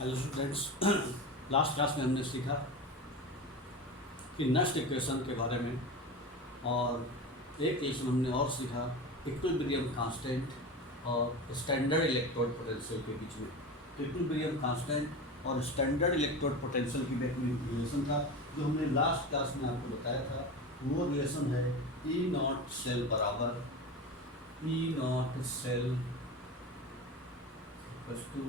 Hello students. Last class में हमने सीखा कि नस्ट इक्वेशन के बारे में, और एक लेसन हमने और सीखा इक्विलिब्रियम कांस्टेंट और स्टैंडर्ड इलेक्ट्रोड पोटेंशियल के बीच में। तो इक्विलिब्रियम कांस्टेंट और स्टैंडर्ड इलेक्ट्रोड पोटेंशियल की बीच में रिलेशन था जो हमने लास्ट क्लास में आपको बताया था। वो रिलेशन है ई नॉट सेल बराबर E naught cell to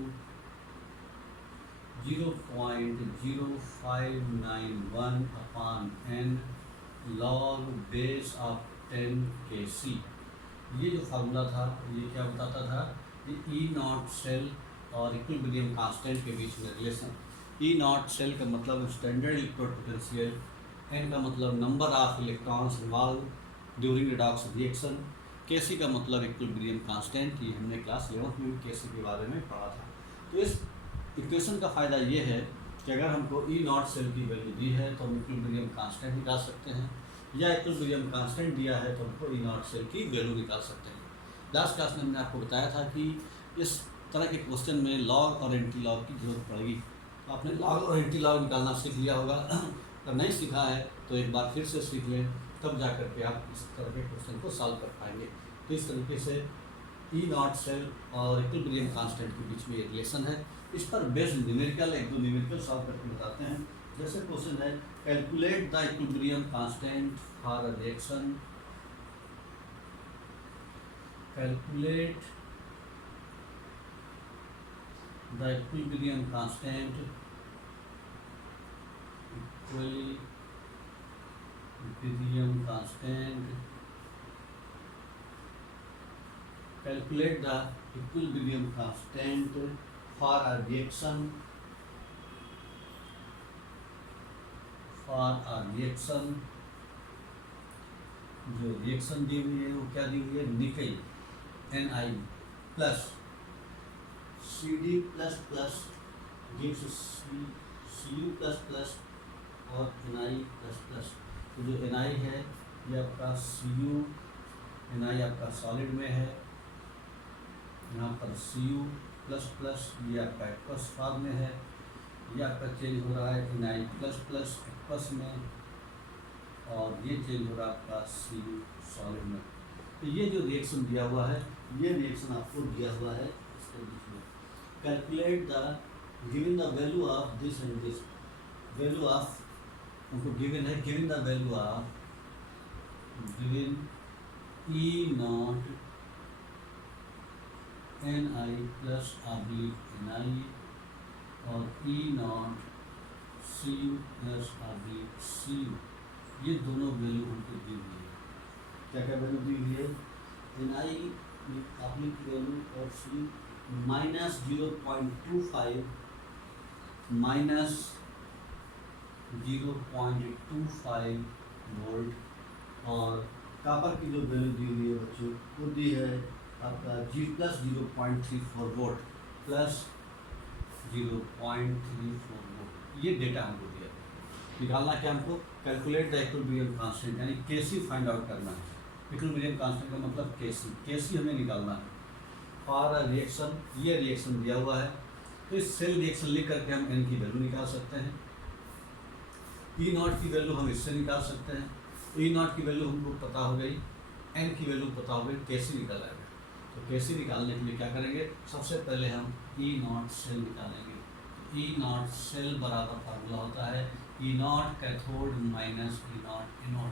0.0591 upon n log base of 10 kc। ये जो फार्मूला था ये क्या बताता था कि ई नॉट सेल और इक्विलिब्रियम कांस्टेंट के बीच में रिलेशन। ई नॉट सेल का मतलब स्टैंडर्ड इलेक्ट्रोड पोटेंशियल, n का मतलब number of electrons involve during redox reaction, kc का मतलब इक्विलिब्रियम कांस्टेंट। ये हमने क्लास 11th में kc के बारे में पढ़ा था। तो इस इक्वेशन का फ़ायदा ये है कि अगर हमको ई नॉट सेल की वैल्यू दी है तो हम इक्विलिब्रियम कांस्टेंट निकाल सकते हैं, या इक्विलिब्रियम कांस्टेंट दिया है तो हमको ई नॉट सेल की वैल्यू निकाल सकते हैं। लास्ट क्लास में हमने आपको बताया था कि इस तरह के क्वेश्चन में लॉग और एंटी लॉग की जरूरत पड़ेगी। तो आपने लॉग और एंटी लॉग निकालना सीख लिया होगा। अगर नहीं सीखा है तो एक बार फिर से सीख लें, तब जा कर के आप इस तरह के क्वेश्चन को सॉल्व कर पाएंगे। तो इस तरीके से ई नॉट सेल और इक्विलिब्रियम कांस्टेंट के बीच में ये रिलेशन है। इस पर बेस्ड न्यूमेरिकल एक दो न्यूमेरिकल सॉल्व करके बताते हैं। जैसे क्वेश्चन है calculate the equilibrium constant for a reaction, calculate the equilibrium constant calculate the equilibrium constant for a reaction जो रिएक्शन दी हुई है वो क्या दी हुई है, निकल Ni plus Cd plus plus gives Cu plus plus और Ni प्लस प्लस। तो जो Ni है ये आपका Cu, Ni आपका सॉलिड में है, यहाँ पर Cu प्लस प्लस ये आपका एक्वस फॉर्म में है, ये आपका चेंज हो रहा है Ni प्लस प्लस एक्वस में, और ये चेंज हो रहा है आपका Cu सॉलिड में। तो ये जो रिएक्शन दिया हुआ है, ये रिएक्शन आपको दिया हुआ है इसके बीच में। Calculate the given the value of this and this, value of उनको गिवन है, given the value of given E naught Ni plus oblique Ni और E naught Cu plus oblique Cu, ये दोनों वैल्यू हमको दी हुई है। क्या क्या वैल्यू दी हुई है, Ni ऑब्लिक वैल्यू और Cu माइनस 0.25 वोल्ट, और कॉपर की जो वैल्यू दी हुई है बच्चों वो दी है आपका प्लस 0.34 वोल्ट प्लस 0.34 वोल्ट। ये डेटा हमको दिया। निकालना क्या हमको, कैलकुलेट द इक्विलिब्रियम कांस्टेंट यानी केसी फाइंड आउट करना है। इक्विलिब्रियम कांस्टेंट का मतलब केसी हमें निकालना है फॉर अ रिएक्शन। ये रिएक्शन दिया हुआ है तो इस सेल रिएक्शन लिख करके हम एन की वैल्यू निकाल सकते हैं। ई नॉट की वैल्यू हम इससे निकाल सकते हैं। ई नॉट की वैल्यू हमको पता हो गई, एन की वैल्यू पता हो गई, केसी निकल आएगा। तो केसी निकालने के लिए क्या करेंगे, सबसे पहले हम ई नॉट सेल निकालेंगे। ई नॉट सेल बराबर फार्मूला होता है E naught cathode minus E naught anode,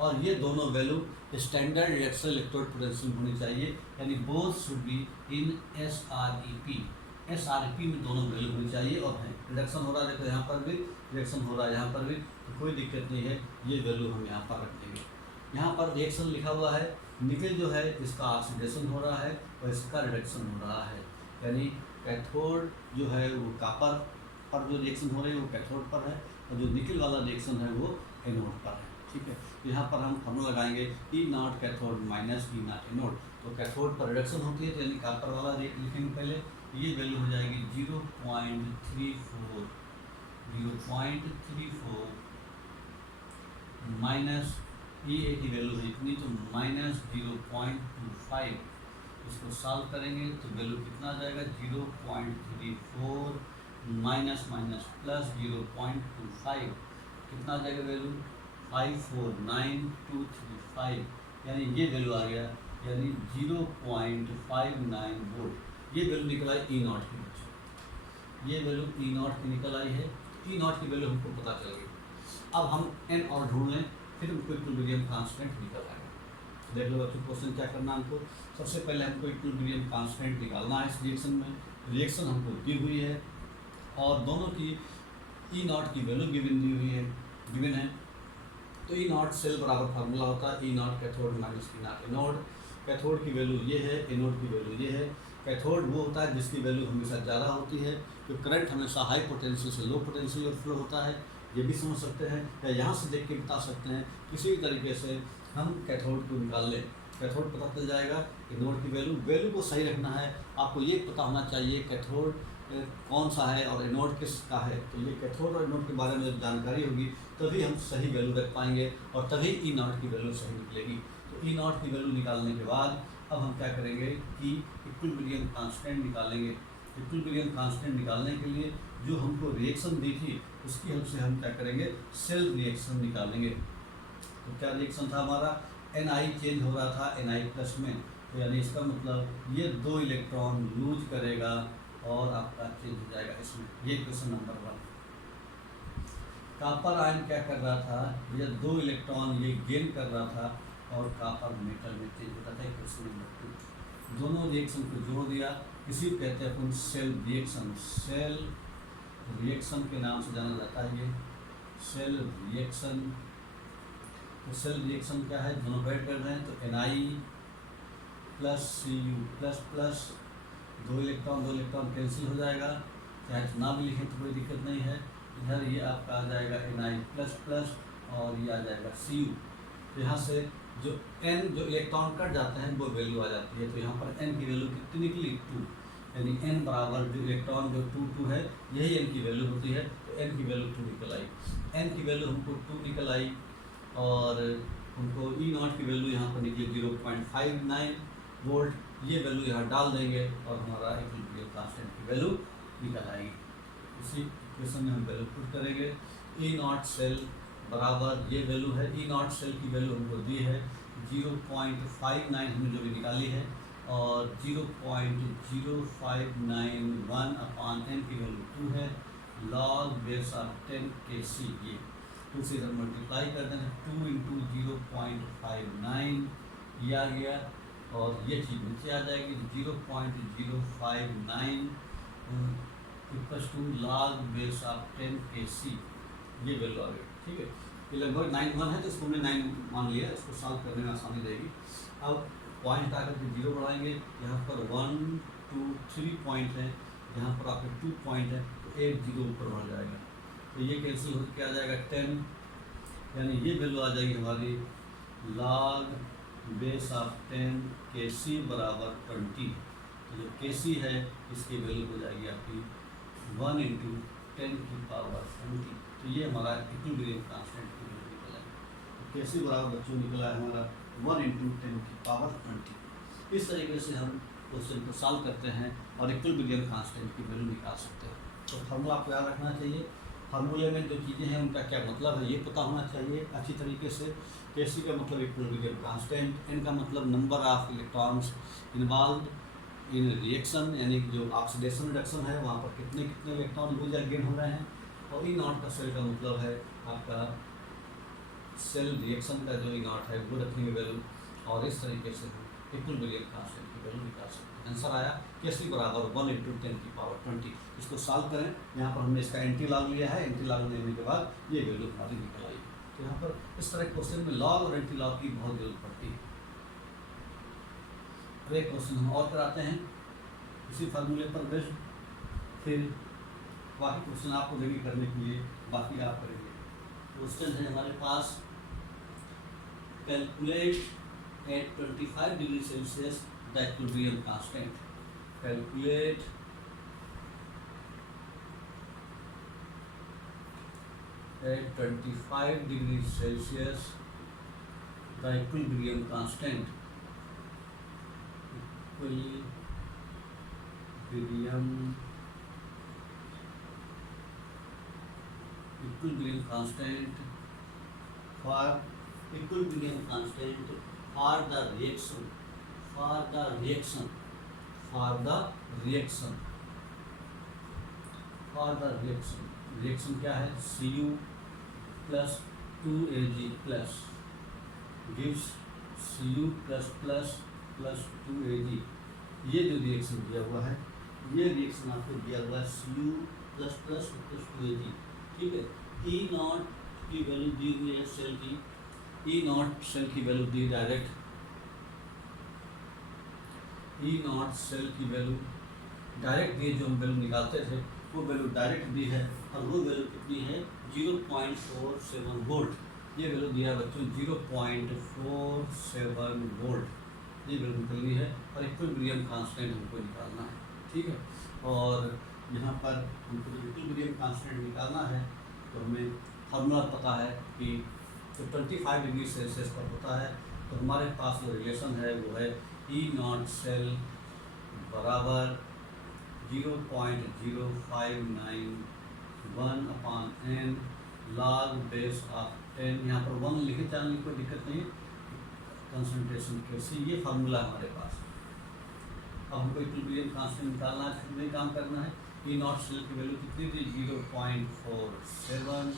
और ये दोनों value standard reaction electrode potential होनी चाहिए, यानी both should be in SREP। SREP में दोनों वैल्यू होनी चाहिए और है। रिडक्शन हो रहा है, देखो यहाँ पर भी रिएक्शन हो रहा है, यहाँ पर भी, तो कोई दिक्कत नहीं है, ये वैल्यू हम यहाँ पर रख देंगे। यहाँ पर रिएक्शन लिखा हुआ है, निकल जो है इसका ऑक्सीडेशन हो रहा है और इसका रिडक्शन हो रहा है, यानी कैथोड जो है वो कॉपर पर जो रिएक्शन हो रही है वो कैथोड पर है, और जो निकल वाला रिएक्शन है वो एनोड पर है। ठीक है, तो यहाँ पर हम फार्मूला लगाएंगे E naught cathode minus E naught anode. तो कैथोड पर रिडक्शन होती है तो यानी कॉपर वाला लिखेंगे पहले, ये वैल्यू हो जाएगी 0.34 माइनस ये की वैल्यू है इतनी, तो माइनस 0.25। इसको सॉल्व करेंगे तो वैल्यू कितना आ जाएगा, 0.34 माइनस माइनस प्लस 0.25, कितना आ जाएगा वैल्यू 549,235, यानी ये वैल्यू आ गया, यानी 0.59 वोल्ट। ये वैल्यू निकल आई ई नॉट की बच्चों, ये वैल्यू ई नॉट की निकल आई है। ई नॉट की वैल्यू हमको पता चल गई। अब हम एन और ढूंढ लें, फिर हमको इक्विलिब्रियम कांस्टेंट निकल आएगा। देख लो बच्चों, क्वेश्चन क्या करना हमको, सबसे पहले हमको इक्विलिब्रियम कांस्टेंट निकालना है। इस रिएक्शन में रिएक्शन हमको दी हुई है और दोनों की ई नॉट की वैल्यू गिवन दी हुई है, गिवन है। तो ई नॉट सेल बराबर फार्मूला होता है E naught cathode minus E naught anode. Cathode की वैल्यू ये है, एनोड की वैल्यू ये है। कैथोड वो होता है जिसकी वैल्यू हमेशा ज़्यादा होती है, तो करंट हमेशा हाई पोटेंशियल से लो पोटेंशियल में फ्लो होता है, ये भी समझ सकते हैं। या यहाँ से देख के बता सकते हैं, किसी भी तरीके से हम कैथोड को निकाल लें, कैथोड पता चल जाएगा। एनोड की वैल्यू को सही रखना है, आपको ये पता होना चाहिए कैथोड कौन सा है और एनोड किसका है। तो ये कैथोड और एनोड के बारे में जब जानकारी होगी तभी हम सही वैल्यू रख पाएंगे और तभी ई नॉट की वैल्यू सही निकलेगी। तो ई नॉट की वैल्यू निकालने के बाद अब हम क्या करेंगे कि इक्विलिब्रियम कांस्टेंट निकालेंगे। इक्विलिब्रियम कांस्टेंट निकालने के लिए जो हमको रिएक्शन दी थी उसकी हेल्प से हम क्या करेंगे, सेल रिएक्शन निकालेंगे। तो क्या रिएक्शन था हमारा, Ni चेंज हो रहा था Ni+ में, तो यानी इसका मतलब ये 2 इलेक्ट्रॉन लूज करेगा और आपका चेंज हो जाएगा इसमें। ये क्वेश्चन नंबर 1। कॉपर आयन क्या कर रहा था, ये 2 इलेक्ट्रॉन ये गेन कर रहा था और कॉपर मेटल में चेंज होता था। क्वेश्चन नंबर 2, दोनों रिएक्शन को जोड़ दिया, इसी को कहते हैं अपन सेल रिएक्शन। सेल रिएक्शन के नाम से जाना जाता है ये सेल रिएक्शन। तो सेल रिएक्शन क्या है, दोनों ऐड कर रहे हैं तो Ni+Cu++, 2 इलेक्ट्रॉन कैंसिल हो जाएगा, चाहे ना भी लिखें तो कोई दिक्कत नहीं है। इधर ये आपका आ जाएगा Ni++ और ये आ जाएगा Cu। यहाँ से जो n जो इलेक्ट्रॉन कट जाते हैं वो वैल्यू आ जाती है। तो यहाँ पर n की वैल्यू कितनी निकली, 2, यानी n बराबर जो इलेक्ट्रॉन जो 2 है यही n की वैल्यू होती है। तो n की वैल्यू 2 निकल आई, n की वैल्यू हमको 2 निकल आई और हमको ई नॉट की वैल्यू यहाँ पर निकली 0.59 वोल्ट। ये वैल्यू यहाँ डाल देंगे और हमारा इक्विलिब्रियम कांस्टेंट की वैल्यू निकल आएगी। इसी इक्वेशन में हम वैल्यू पुट करेंगे। ई नॉट सेल बराबर ये वैल्यू है, ई नॉट सेल की वैल्यू हमको दी है 0.59 हमने जो भी निकाली है और 0.0591/n की वैल्यू 2 है। log बेस ऑफ 10 Kc, ये 2 से इधर मल्टीप्लाई कर देना, 2 × 0.59 ये आ गया और ये चीज़ नीचे आ जाएगी 0.059 = log बेस ऑफ 10 Kc, ये वैल्यू आ गई। ठीक है, ये लगभग 9 है तो इसको हमने 9 मान लिया, इसको सॉल्व करने में आसानी रहेगी। अब पॉइंट आकर के 0 बढ़ाएंगे, यहाँ पर 1 2 3 पॉइंट है, यहाँ पर आपके 2 पॉइंट है तो 1 0 ऊपर बढ़ जाएगा। तो ये कैंसिल हो के आ जाएगा 10, यानी ये वैल्यू आ जाएगी हमारी log बेस ऑफ 10 Kc बराबर 20। तो जो Kc है इसकी वैल्यू हो जाएगी आपकी 1 × 10⁻20। तो ये हमारा इक्विलिब्रियम कांस्टेंट की वैल्यू निकल आएगी। तो Kc बराबर बच्चों निकला है हमारा 1 × 10⁻20। इस तरीके से हम क्वेश्चन को सॉल्व करते हैं और इक्विलिब्रियम कांस्टेंट की वैल्यू निकाल सकते हैं। तो फार्मूला आपको याद रखना चाहिए, फार्मूले में जो चीज़ें हैं उनका क्या मतलब है ये पता होना चाहिए अच्छी तरीके से। Kc का मतलब इक्विलिब्रियम कांस्टेंट, n का मतलब number of electrons involve in reaction, यानी जो ऑक्सीडेशन रिडक्शन है वहाँ पर कितने इलेक्ट्रॉन लूज या गेन हो रहे हैं। और ई नॉट का सेल का मतलब है आपका सेल रिएक्शन का जो ई नॉट है वो रखेंगे वैल्यू और इस तरीके से हम इक्विलिब्रियम कांस्टेंट की वैल्यू निकाल सकते हैं। आंसर आया Kc बराबर 1 × 10⁻20। इसको सॉल्व करें, यहाँ पर हमने इसका एंटी लॉग लिया है, एंटी लॉग लेने के बाद ये वैल्यू हमारी निकल आई। तो यहाँ पर इस तरह क्वेश्चन में लॉग और एंटी लॉग की बहुत जरूरत पड़ती है। अब एक क्वेश्चन हम और कराते हैं इसी फार्मूले पर बेस्ड, फिर बाकी क्वेश्चन आपको रेडी करने के लिए बाकी आप करेंगे। क्वेश्चन है हमारे पास, calculate at 25 degree Celsius the equilibrium constant. Calculate at 25 degree Celsius the equilibrium constant. Equilibrium equilibrium constant for equilibrium constant for the reaction for the reaction for the reaction for the reaction reaction क्या है Cu plus 2Ag plus gives Cu plus plus plus 2Ag ये जो reaction दिया हुआ है ये reaction आपको दिया हुआ है Cu plus plus plus 2Ag ठीक है E नॉट की वैल्यू दी हुई है सेल की ई नॉट सेल की वैल्यू दी डायरेक्ट ई नॉट सेल की वैल्यू डायरेक्ट दी जो हम वैल्यू निकालते थे वो वैल्यू डायरेक्ट दी है और वो वैल्यू कितनी है 0.47 वोल्ट ये वैल्यू दिया है बच्चों 0.47 वोल्ट ये वैल्यू निकलनी है और इक्विलिब्रियम कांस्टेंट हमको निकालना है ठीक है। और यहाँ पर हमको इक्विलिब्रियम कांस्टेंट निकालना है तो हमें फार्मूला पता है कि तो 25 डिग्री सेल्सियस पर होता है तो हमारे पास जो रिलेशन है वो है ई नॉट सेल बराबर 0.0591/n log बेस ऑफ 10 यहाँ पर 1 लिखे चाहने की कोई दिक्कत नहीं कंसंट्रेशन कैसे ये फार्मूला हमारे पास। अब हमको इक्विलिब्रियम कांस्टेंट निकालना है नहीं काम करना है ई नॉट सेल की वैल्यू कितनी थी 0.47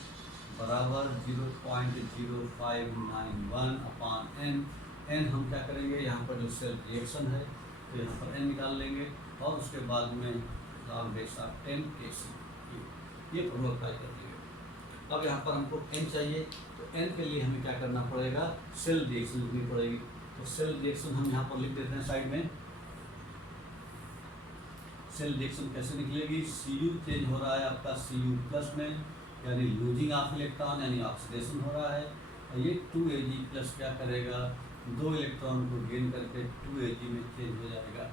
बराबर 0.0591/n n हम क्या करेंगे यहाँ पर जो सेल रिएक्शन है तो यहाँ पर n निकाल लेंगे और उसके बाद में log बेस ऑफ 10 Kc ये फॉर्मूला अप्लाई कर देंगे। अब यहाँ पर हमको n चाहिए तो n के लिए हमें क्या करना पड़ेगा सेल रिएक्शन लिखनी पड़ेगी तो सेल रिएक्शन हम यहाँ पर लिख देते हैं साइड में। सेल रिएक्शन कैसे निकलेगी Cu चेंज हो रहा है आपका Cu प्लस में यानी लूजिंग ऑफ इलेक्ट्रॉन यानी ऑक्सीडेशन हो रहा है और ये 2Ag प्लस क्या करेगा 2 इलेक्ट्रॉन को गेन करके 2Ag में चेंज हो जाएगा।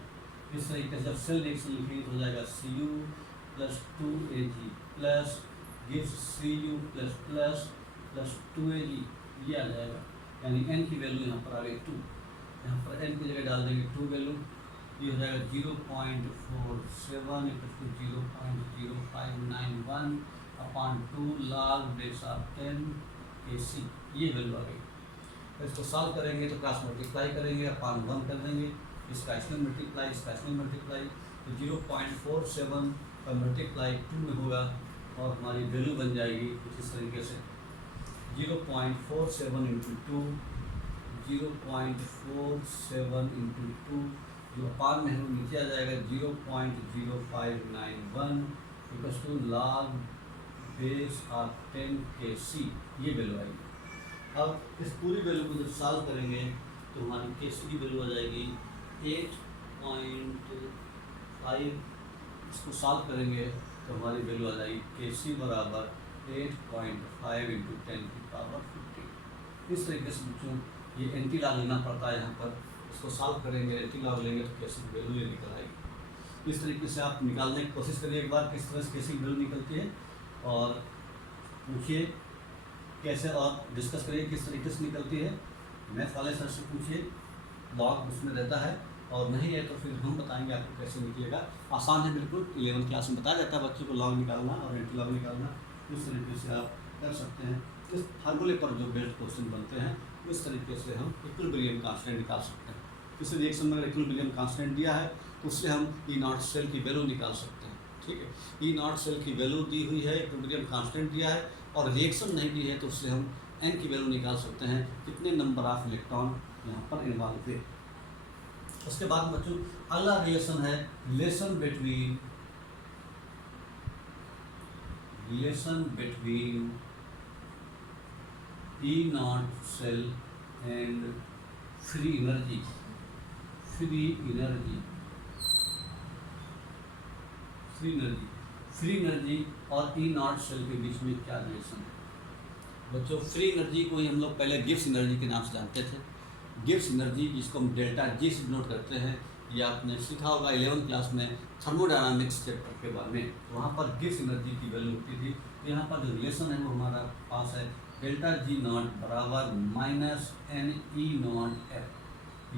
इस तरीके से जब सेल रिएक्शन लिखेंगे तो हो जाएगा Cu plus 2Ag plus gives Cu plus plus plus 2Ag ये आ जाएगा यानी n की वैल्यू यहाँ पर आ गई 2 यहाँ पर n की जगह डाल देंगे 2 वैल्यू ये हो जाएगा 0.47 = 0.0591/2 log बेस ऑफ 10 Kc ये वैल्यू आ गई। तो इसको सॉल्व करेंगे तो क्रॉस मल्टीप्लाई करेंगे अपॉन 1 कर देंगे इसका एक्सपोनेंट मल्टीप्लाई इसका एक्सपोनेंट मल्टीप्लाई तो 0.47 का मल्टीप्लाई 2 में होगा और हमारी वैल्यू बन जाएगी कुछ इस तरीके से 0.47 × 2 0.47 × 2 जो अपान में हम नीचे आ जाएगा 0.0591 = log बेस ऑफ 10 Kc ये वैल्यू आएगी। अब इस पूरी वैल्यू को जब सॉल्व करेंगे तो हमारी Kc की वैल्यू आ जाएगी 8.5 इसको सॉल्व करेंगे तो हमारी वैल्यू आ जाएगी Kc बराबर 8.5 × 10⁻⁵। इस तरीके से बच्चों ये एंटी लॉग लेना पड़ता है यहाँ पर इसको सॉल्व करेंगे एंटी लॉग लेंगे तो Kc की वैल्यू ये निकल आएगी। इस तरीके से आप निकालने की कोशिश करिए एक बार किस तरह से Kc की वैल्यू निकलती है और पूछिए कैसे और डिस्कस करिए किस तरीके से निकलती है। मैथ वाले सर से पूछिए लॉग उसमें रहता है और नहीं है तो फिर हम बताएंगे आपको कैसे निकलेगा। आसान है बिल्कुल 11th क्लास में बताया जाता है बच्चों को लॉग निकालना और एंटी लॉग निकालना। इस तरीके से आप कर सकते हैं। इस फार्मूले पर जो बेस्ड क्वेश्चन बनते हैं इस तरीके से हम इक्विलिब्रियम कांस्टेंट निकाल सकते हैं। किसी रिएक्शन में अगर इक्विलिब्रियम कांस्टेंट दिया है तो उससे हम ई नॉट सेल की वैल्यू निकाल सकते हैं। ठीक है ई नॉट सेल की वैल्यू दी हुई है इक्विलिब्रियम कांस्टेंट दिया है और रिएक्शन नहीं दी है तो उससे हम n की वैल्यू निकाल सकते हैं कितने नंबर ऑफ इलेक्ट्रॉन यहाँ पर इन्वॉल्व थे। उसके बाद बच्चों अगला रिलेशन है relation between E naught cell and free energy और ई नॉट सेल के बीच में क्या रिलेशन है बच्चों। फ्री एनर्जी को ही हम लोग पहले गिब्स एनर्जी के नाम से जानते थे। गिब्स एनर्जी जिसको हम डेल्टा G से डिनोट करते हैं ये आपने सीखा होगा 11th क्लास में थर्मोडायनामिक्स चैप्टर के बारे में। वहाँ पर गिब्स एनर्जी की वैल्यू होती थी। यहाँ पर जो रिलेशन है वो हमारा पास है डेल्टा G नॉट बराबर -NE0F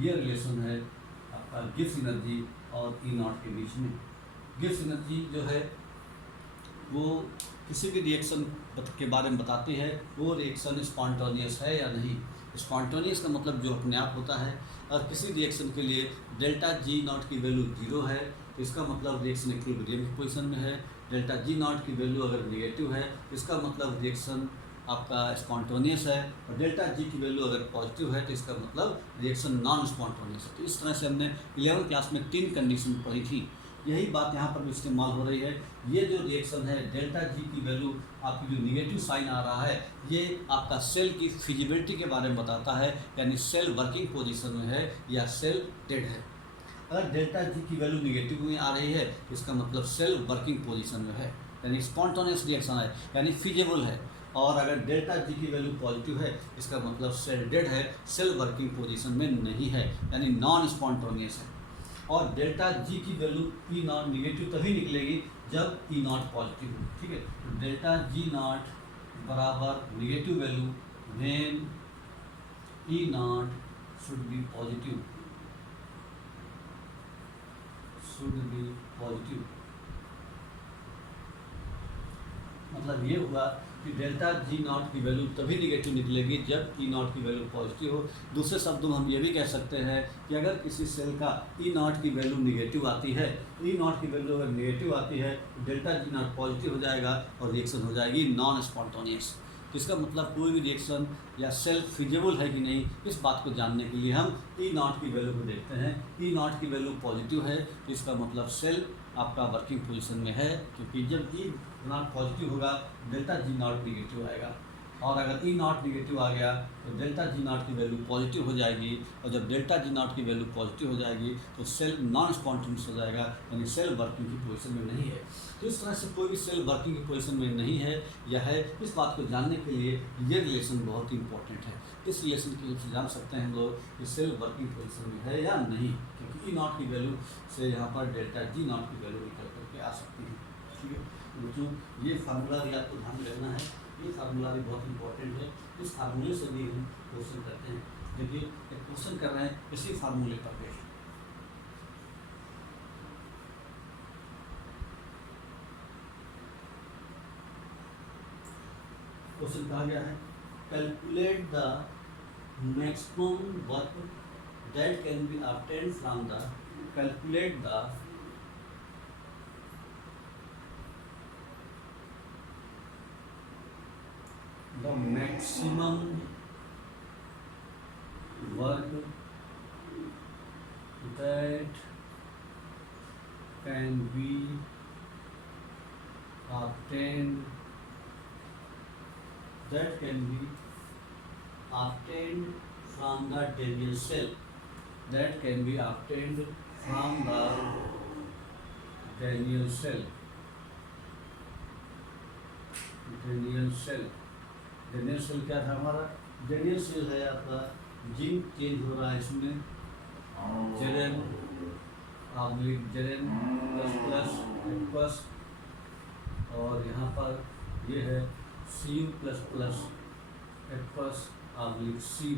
ये रिलेशन है आपका गिब्स एनर्जी और ई नॉट के बीच में। गिब्स एनर्जी जो है वो किसी भी रिएक्शन के बारे में बताती है वो रिएक्शन स्पॉन्टेनियस है या नहीं। स्पॉन्टेनियस का मतलब जो अपने आप होता है, और किसी रिएक्शन के लिए डेल्टा जी नॉट की वैल्यू 0 है तो इसका मतलब रिएक्शन इक्विलिब्रियम की पोजीशन में है। डेल्टा जी नॉट की वैल्यू अगर नेगेटिव है तो इसका मतलब रिएक्शन आपका स्पॉन्टेनियस है, और डेल्टा जी की वैल्यू अगर पॉजिटिव है तो इसका मतलब रिएक्शन नॉन स्पॉन्टेनियस है। तो इस तरह से हमने 11वीं क्लास में 3 कंडीशन पढ़ी थी, यही बात यहाँ पर भी इस्तेमाल हो रही है। ये जो रिएक्शन है डेल्टा जी की वैल्यू आपकी जो निगेटिव साइन आ रहा है ये आपका सेल की फिजिबिलिटी के बारे में बताता है, यानी सेल वर्किंग पोजीशन में है या सेल डेड है। अगर डेल्टा जी की वैल्यू निगेटिव में आ रही है तो इसका मतलब सेल वर्किंग पोजीशन में है, यानी स्पॉन्टेनियस रिएक्शन है, यानी फिजिबल है। और अगर डेल्टा जी की वैल्यू पॉजिटिव है इसका मतलब सेल डेड है, सेल वर्किंग पोजीशन में नहीं है, यानी नॉन स्पॉन्टेनियस है। और डेल्टा जी की वैल्यू ई नॉट निगेटिव तभी निकलेगी जब ई नॉट पॉजिटिव हो, ठीक है। तो डेल्टा जी नॉट बराबर negative value when E not should be positive, should be positive. मतलब ये हुआ कि डेल्टा जी नॉट की वैल्यू तभी निगेटिव निकलेगी जब ई नॉट की वैल्यू पॉजिटिव हो। दूसरे शब्दों में हम ये भी कह सकते हैं कि अगर किसी सेल का ई नॉट की वैल्यू निगेटिव आती है, तो ई नॉट की वैल्यू अगर निगेटिव आती है तो डेल्टा जी नॉट पॉजिटिव हो जाएगा और रिएक्शन हो जाएगी नॉन स्पॉन्टेनियस। तो इसका मतलब कोई भी रिएक्शन या सेल फिजिबल है कि नहीं, इस बात को जानने के लिए हम ई नॉट की वैल्यू को देखते हैं। ई नॉट की वैल्यू पॉजिटिव है तो इसका मतलब सेल आपका वर्किंग पोजीशन में है, क्योंकि जब ई नॉट पॉजिटिव होगा डेल्टा जी नॉट निगेटिव आएगा, और अगर ई नॉट निगेटिव आ गया तो डेल्टा जी नॉट की वैल्यू पॉजिटिव हो जाएगी, और जब डेल्टा जी नॉट की वैल्यू पॉजिटिव हो जाएगी तो सेल नॉन स्पॉन्टेनियस हो जाएगा, यानी सेल वर्किंग की पोजीशन में नहीं है। तो इस तरह से कोई भी सेल वर्किंग की पोजीशन में नहीं है या है, इस बात को जानने के लिए ये रिलेशन बहुत ही इंपॉर्टेंट है। इस रिलेशन की वजह से जान सकते हैं हम लोग कि सेल वर्किंग पोजीशन में है या नहीं, क्योंकि ई नॉट की वैल्यू से यहाँ पर डेल्टा जी नॉट की वैल्यू निकल करके आ सकती है, ठीक है। बच्चों ये फार्मूला भी आपको ध्यान में रखना है, ये फार्मूला भी बहुत इंपॉर्टेंट है। इस फार्मूले से भी हम क्वेश्चन करते हैं। देखिए एक क्वेश्चन कर रहे हैं इसी फार्मूले पर बेस्ड। क्वेश्चन कहा गया है calculate the maximum work that can be obtained from the calculate the maximum work that can be obtained from the Daniell cell, that can be obtained from the Daniell cell, Daniell cell। Daniell cell क्या था हमारा? Daniel cell है आपका zinc change हो रहा है इसमें, जेरेन ऑब्लिक जेरेन प्लस प्लस एक्वस, और यहाँ पर ये है C plus plus aqueous oblique C.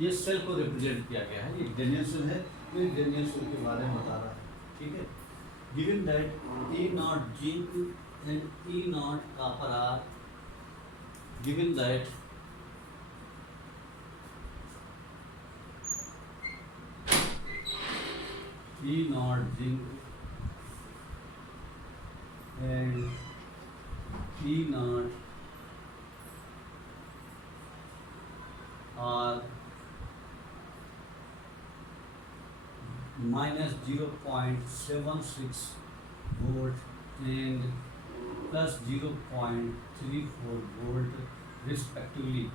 ये सेल को रिप्रेजेंट किया गया है, ये डेनियल सेल है, ये डेनियल सेल के बारे में बता रहा है, ठीक है। Given that E naught zinc and E naught copper are, given that E naught zinc and E naught are minus 0.76 volt and plus 0.34 volt respectively,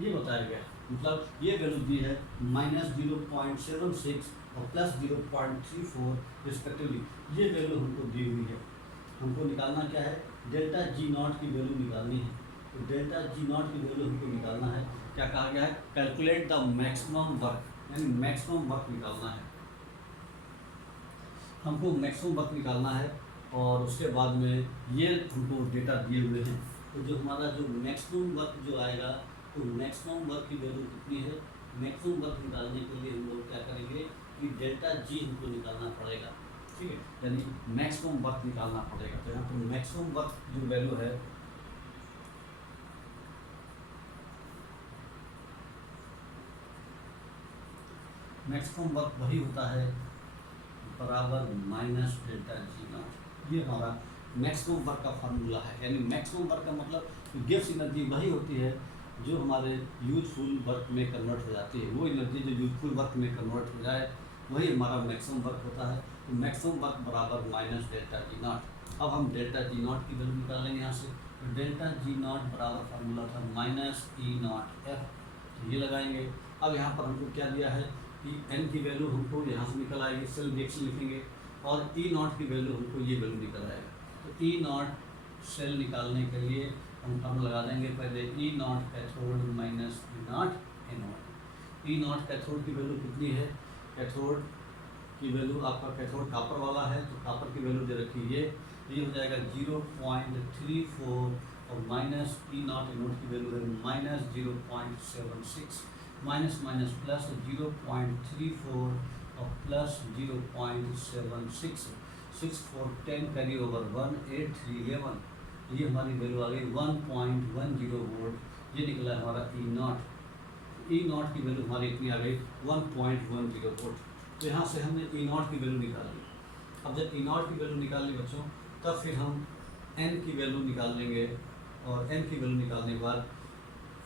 ये बताया गया। मतलब ये वैल्यू दी है -0.76 और प्लस 0.34 रिस्पेक्टिवली, ये वैल्यू हमको दी हुई है। हमको निकालना क्या है? डेल्टा जी नॉट की वैल्यू निकालनी है। तो डेल्टा जी नॉट की वैल्यू हमको निकालना है। क्या कहा गया है? कैलकुलेट द मैक्सिमम वर्क, यानी मैक्सिमम वर्क निकालना है। हमको मैक्सिमम वर्क निकालना है और उसके बाद में ये हमको डेटा दिए हुए हैं। तो जो हमारा जो मैक्सिमम वर्क जो आएगा, तो मैक्सिमम वर्क की वैल्यू कितनी है? मैक्सिमम वर्क निकालने के लिए हम लोग क्या करेंगे कि डेल्टा जी हमको निकालना पड़ेगा। ठीक है, यानी मैक्सिमम वर्क निकालना पड़ेगा। तो यहाँ पर मैक्सिमम वर्क जो वैल्यू है मैक्सिमम वर्क वही होता है बराबर माइनस डेल्टा जी नॉट। ये हमारा मैक्सिमम वर्क का फार्मूला है। यानी मैक्सिमम वर्क का मतलब गिव्स एनर्जी वही होती है जो हमारे यूजफुल वर्क में कन्वर्ट हो जाती है। वो एनर्जी जो यूजफुल वर्क में कन्वर्ट हो जाए वही हमारा मैक्सिमम वर्क होता है। तो मैक्सिमम वर्क बराबर माइनस डेल्टा जी नॉट। अब हम डेल्टा जी नॉट की वैल्यू निकालेंगे यहाँ से। तो डेल्टा जी नॉट बराबर फार्मूला था माइनस ई नॉट एफ। तो ये लगाएंगे। अब यहाँ पर हमको क्या दिया है कि एन की वैल्यू हमको यहाँ से निकल आएगी, सेल रिएक्शन लिखेंगे, और ई नॉट की वैल्यू हमको ये वैल्यू निकल आएगा। तो ई नॉट सेल निकालने के लिए हम लगा देंगे पहले E naught cathode minus E naught anode. E naught cathode की वैल्यू कितनी है? कैथोड की वैल्यू आपका कैथोड कापर वाला है तो कापर की वैल्यू दे रखी है ये हो जाएगा 0.34 और माइनस ई नॉट एनोड की वैल्यू है माइनस 0.76। माइनस माइनस प्लस 0.34 और प्लस 0.76। 6 4 10 carry over 1 8 3 11। ये हमारी वैल्यू आ गई 1.10 वोल्ट। ये निकला है हमारा ई नॉट। ई नॉट की वैल्यू हमारी इतनी आ गई 1.10 वोल्ट। तो यहाँ से हमने ई नॉट की वैल्यू निकाल ली। अब जब ई नॉट की वैल्यू निकाल ली बच्चों, तब फिर हम एन की वैल्यू निकाल लेंगे, और एन की वैल्यू निकालने के बाद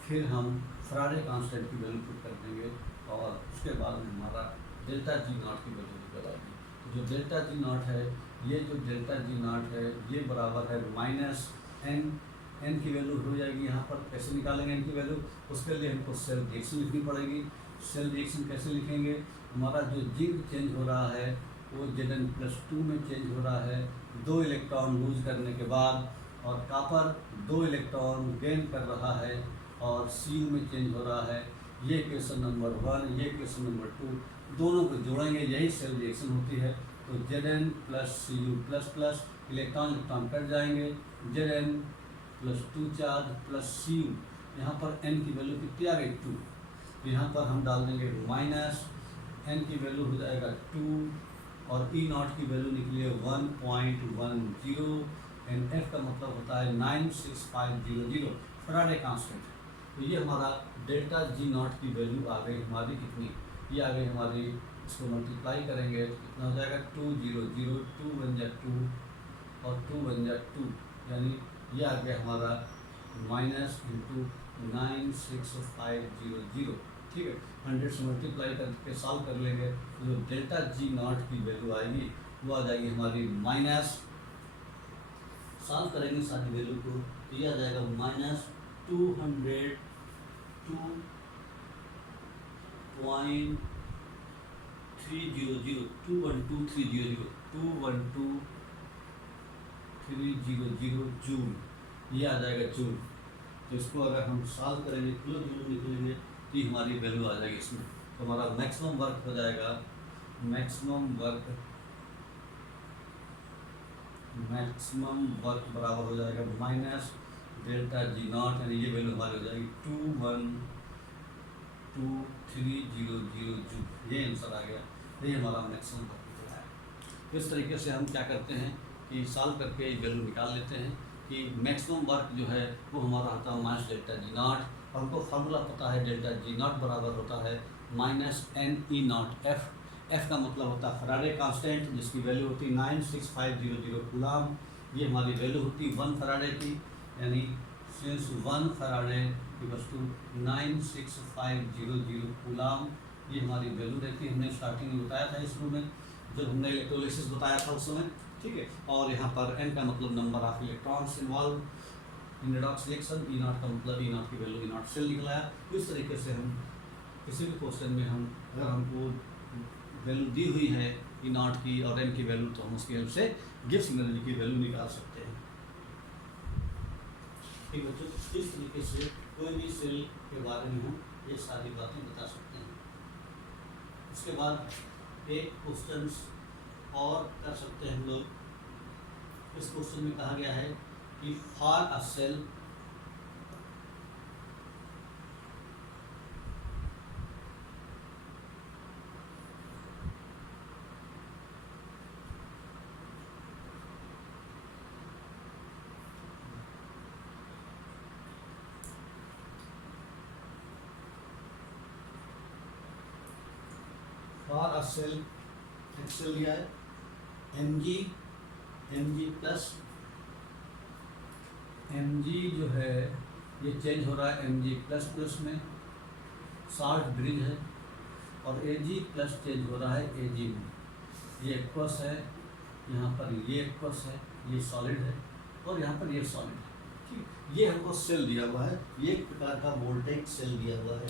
फिर हम फैराडे कांस्टेंट की वैल्यू पुट कर देंगे, और उसके बाद में हमारा डेल्टा जी नॉट की वैल्यू निकल आएगी। तो जो डेल्टा जी नॉट है, ये जो डेल्टा जी नॉट है ये बराबर है माइनस एन। एन की वैल्यू हो जाएगी यहाँ पर। कैसे निकालेंगे एन की वैल्यू? उसके लिए हमको सेल रिएक्शन लिखनी पड़ेगी। सेल रिएक्शन कैसे लिखेंगे? हमारा जो जिंक चेंज हो रहा है वो Zn+2 में चेंज हो रहा है 2 इलेक्ट्रॉन लूज करने के बाद, और कापर 2 इलेक्ट्रॉन गेन कर रहा है और Cu में चेंज हो रहा है। ये इक्वेशन नंबर 1, ये इक्वेशन नंबर 2, दोनों को जोड़ेंगे, यही सेल रिएक्शन होती है। तो Zn+Cu++ इलेक्ट्रॉन कट जाएंगे, Zn+2 चार्ज प्लस Cu। यहाँ पर n की वैल्यू कितनी आ गई? 2। यहाँ पर हम डाल देंगे माइनस n की वैल्यू हो जाएगा 2, और ई नॉट की वैल्यू निकली है 1.10, एंड एफ का मतलब होता है 96500 फैराडे कांस्टेंट। तो ये हमारा डेल्टा जी नॉट की वैल्यू आ गई हमारी कितनी? ये आ गई हमारी, इसको मल्टीप्लाई करेंगे तो कितना हो जाएगा 200, 2 बन जा 2 और 2 बन जा 2, यानी ये आ गया हमारा माइनस इंटू 96500। ठीक है, 100 से मल्टीप्लाई करके सॉल्व कर लेंगे तो जो डेल्टा जी नॉट की वैल्यू आएगी वो आ जाएगी हमारी माइनस, सॉल्व करेंगे सारी वैल्यू को तो ये आ जाएगा माइनस 202.300 212,300 जूल। ये आ जाएगा जूल। तो इसको अगर हम सॉल्व करेंगे किलो जूल निकलेंगे तो हमारी वैल्यू आ जाएगी इसमें। तो हमारा मैक्सिमम वर्क हो जाएगा, मैक्सिमम वर्क बराबर हो जाएगा माइनस डेल्टा जी नॉट, यानी ये वैल्यू हमारी हो जाएगी 212,300 जूल। ये आंसर आ गया। ये हमारा मैक्सिमम वर्क निकला है। इस तरीके से हम क्या करते हैं कि सॉल्व करके ये वैल्यू निकाल लेते हैं कि मैक्सिमम वर्क जो है वो हमारा आता है माइनस डेल्टा जी नॉट, और हमको फार्मूला पता है डेल्टा जी नॉट बराबर होता है minus n E naught F. F का मतलब होता है फैराडे कांस्टेंट, जिसकी वैल्यू होती है 96500 कूलम। ये हमारी वैल्यू होती है 1 फैराडे की, यानी since 1 Faraday equals to 96500 coulomb. ये हमारी वैल्यू रहती है। हमने स्टार्टिंग में बताया था इस रूम में जब हमने इलेक्ट्रोलिसिस बताया था उस समय। ठीक है, और यहाँ पर एन का मतलब number of electrons involve in redox reaction. E not का मतलब ई नॉट की वैल्यू ई नॉट सेल निकला है। तो इस तरीके से हम किसी भी क्वेश्चन में हम अगर हमको वैल्यू दी हुई है ई नॉट की और एन की वैल्यू, तो हम उसकी हेल्प से गिब्स एनर्जी की वैल्यू निकाल सकते हैं। ठीक बच्चों, इस तरीके से कोई भी सेल के बारे में हम ये सारी बातें बता सकते हैं। उसके बाद एक क्वेश्चन और कर सकते हैं हम लोग। इस क्वेश्चन में कहा गया है कि for a cell for a cell X cell दिया है M G plus M G जो है ये चेंज हो रहा है एम जी प्लस प्लस में, शार्ट ब्रिज है, और ए जी प्लस चेंज हो रहा है ए जी में। ये एक्वस है, यहाँ पर ये एक्वस है, ये सॉलिड है, और यहाँ पर ये सॉलिड है। ठीक, ये हमको सेल दिया हुआ है, ये एक प्रकार का वोल्टेज सेल दिया हुआ है।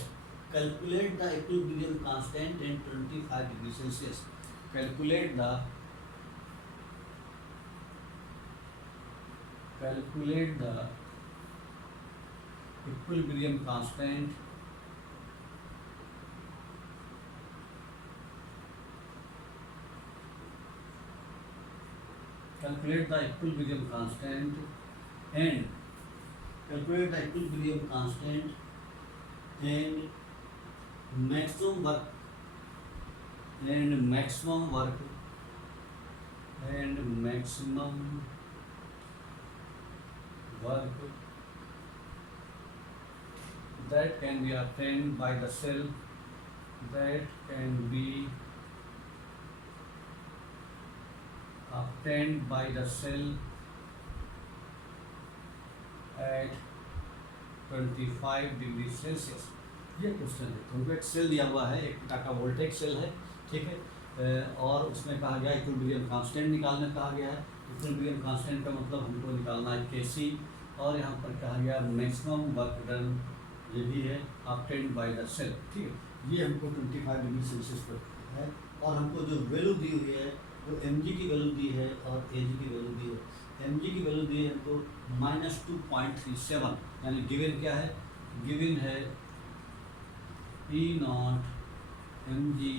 Calculate the equilibrium constant in 25 degree Celsius. Calculate the equilibrium constant and maximum work that can be obtained by the cell at 25 degree Celsius. ये क्वेश्चन है, हमको एक सेल दिया हुआ है, एक प्रकार का वोल्टेज सेल है, ठीक है, और उसमें कहा गया इक्विलिब्रियम कांस्टेंट निकालने कहा गया है। इक्विलिब्रियम कांस्टेंट का मतलब हमको निकालना है केसी, और यहाँ पर कहा गया मैक्सिमम वर्क डन, ये भी है ऑब्टेन्ड बाय द सेल। ठीक है, ये हमको 25 डिग्री सेल्सियस पर है, और हमको जो वैल्यू दी हुई है वो एम जी की वैल्यू दी है और ए जी की वैल्यू दी है। एम जी की वैल्यू दी है हमको -2.37, यानी गिवन क्या है, गिवन है E naught M G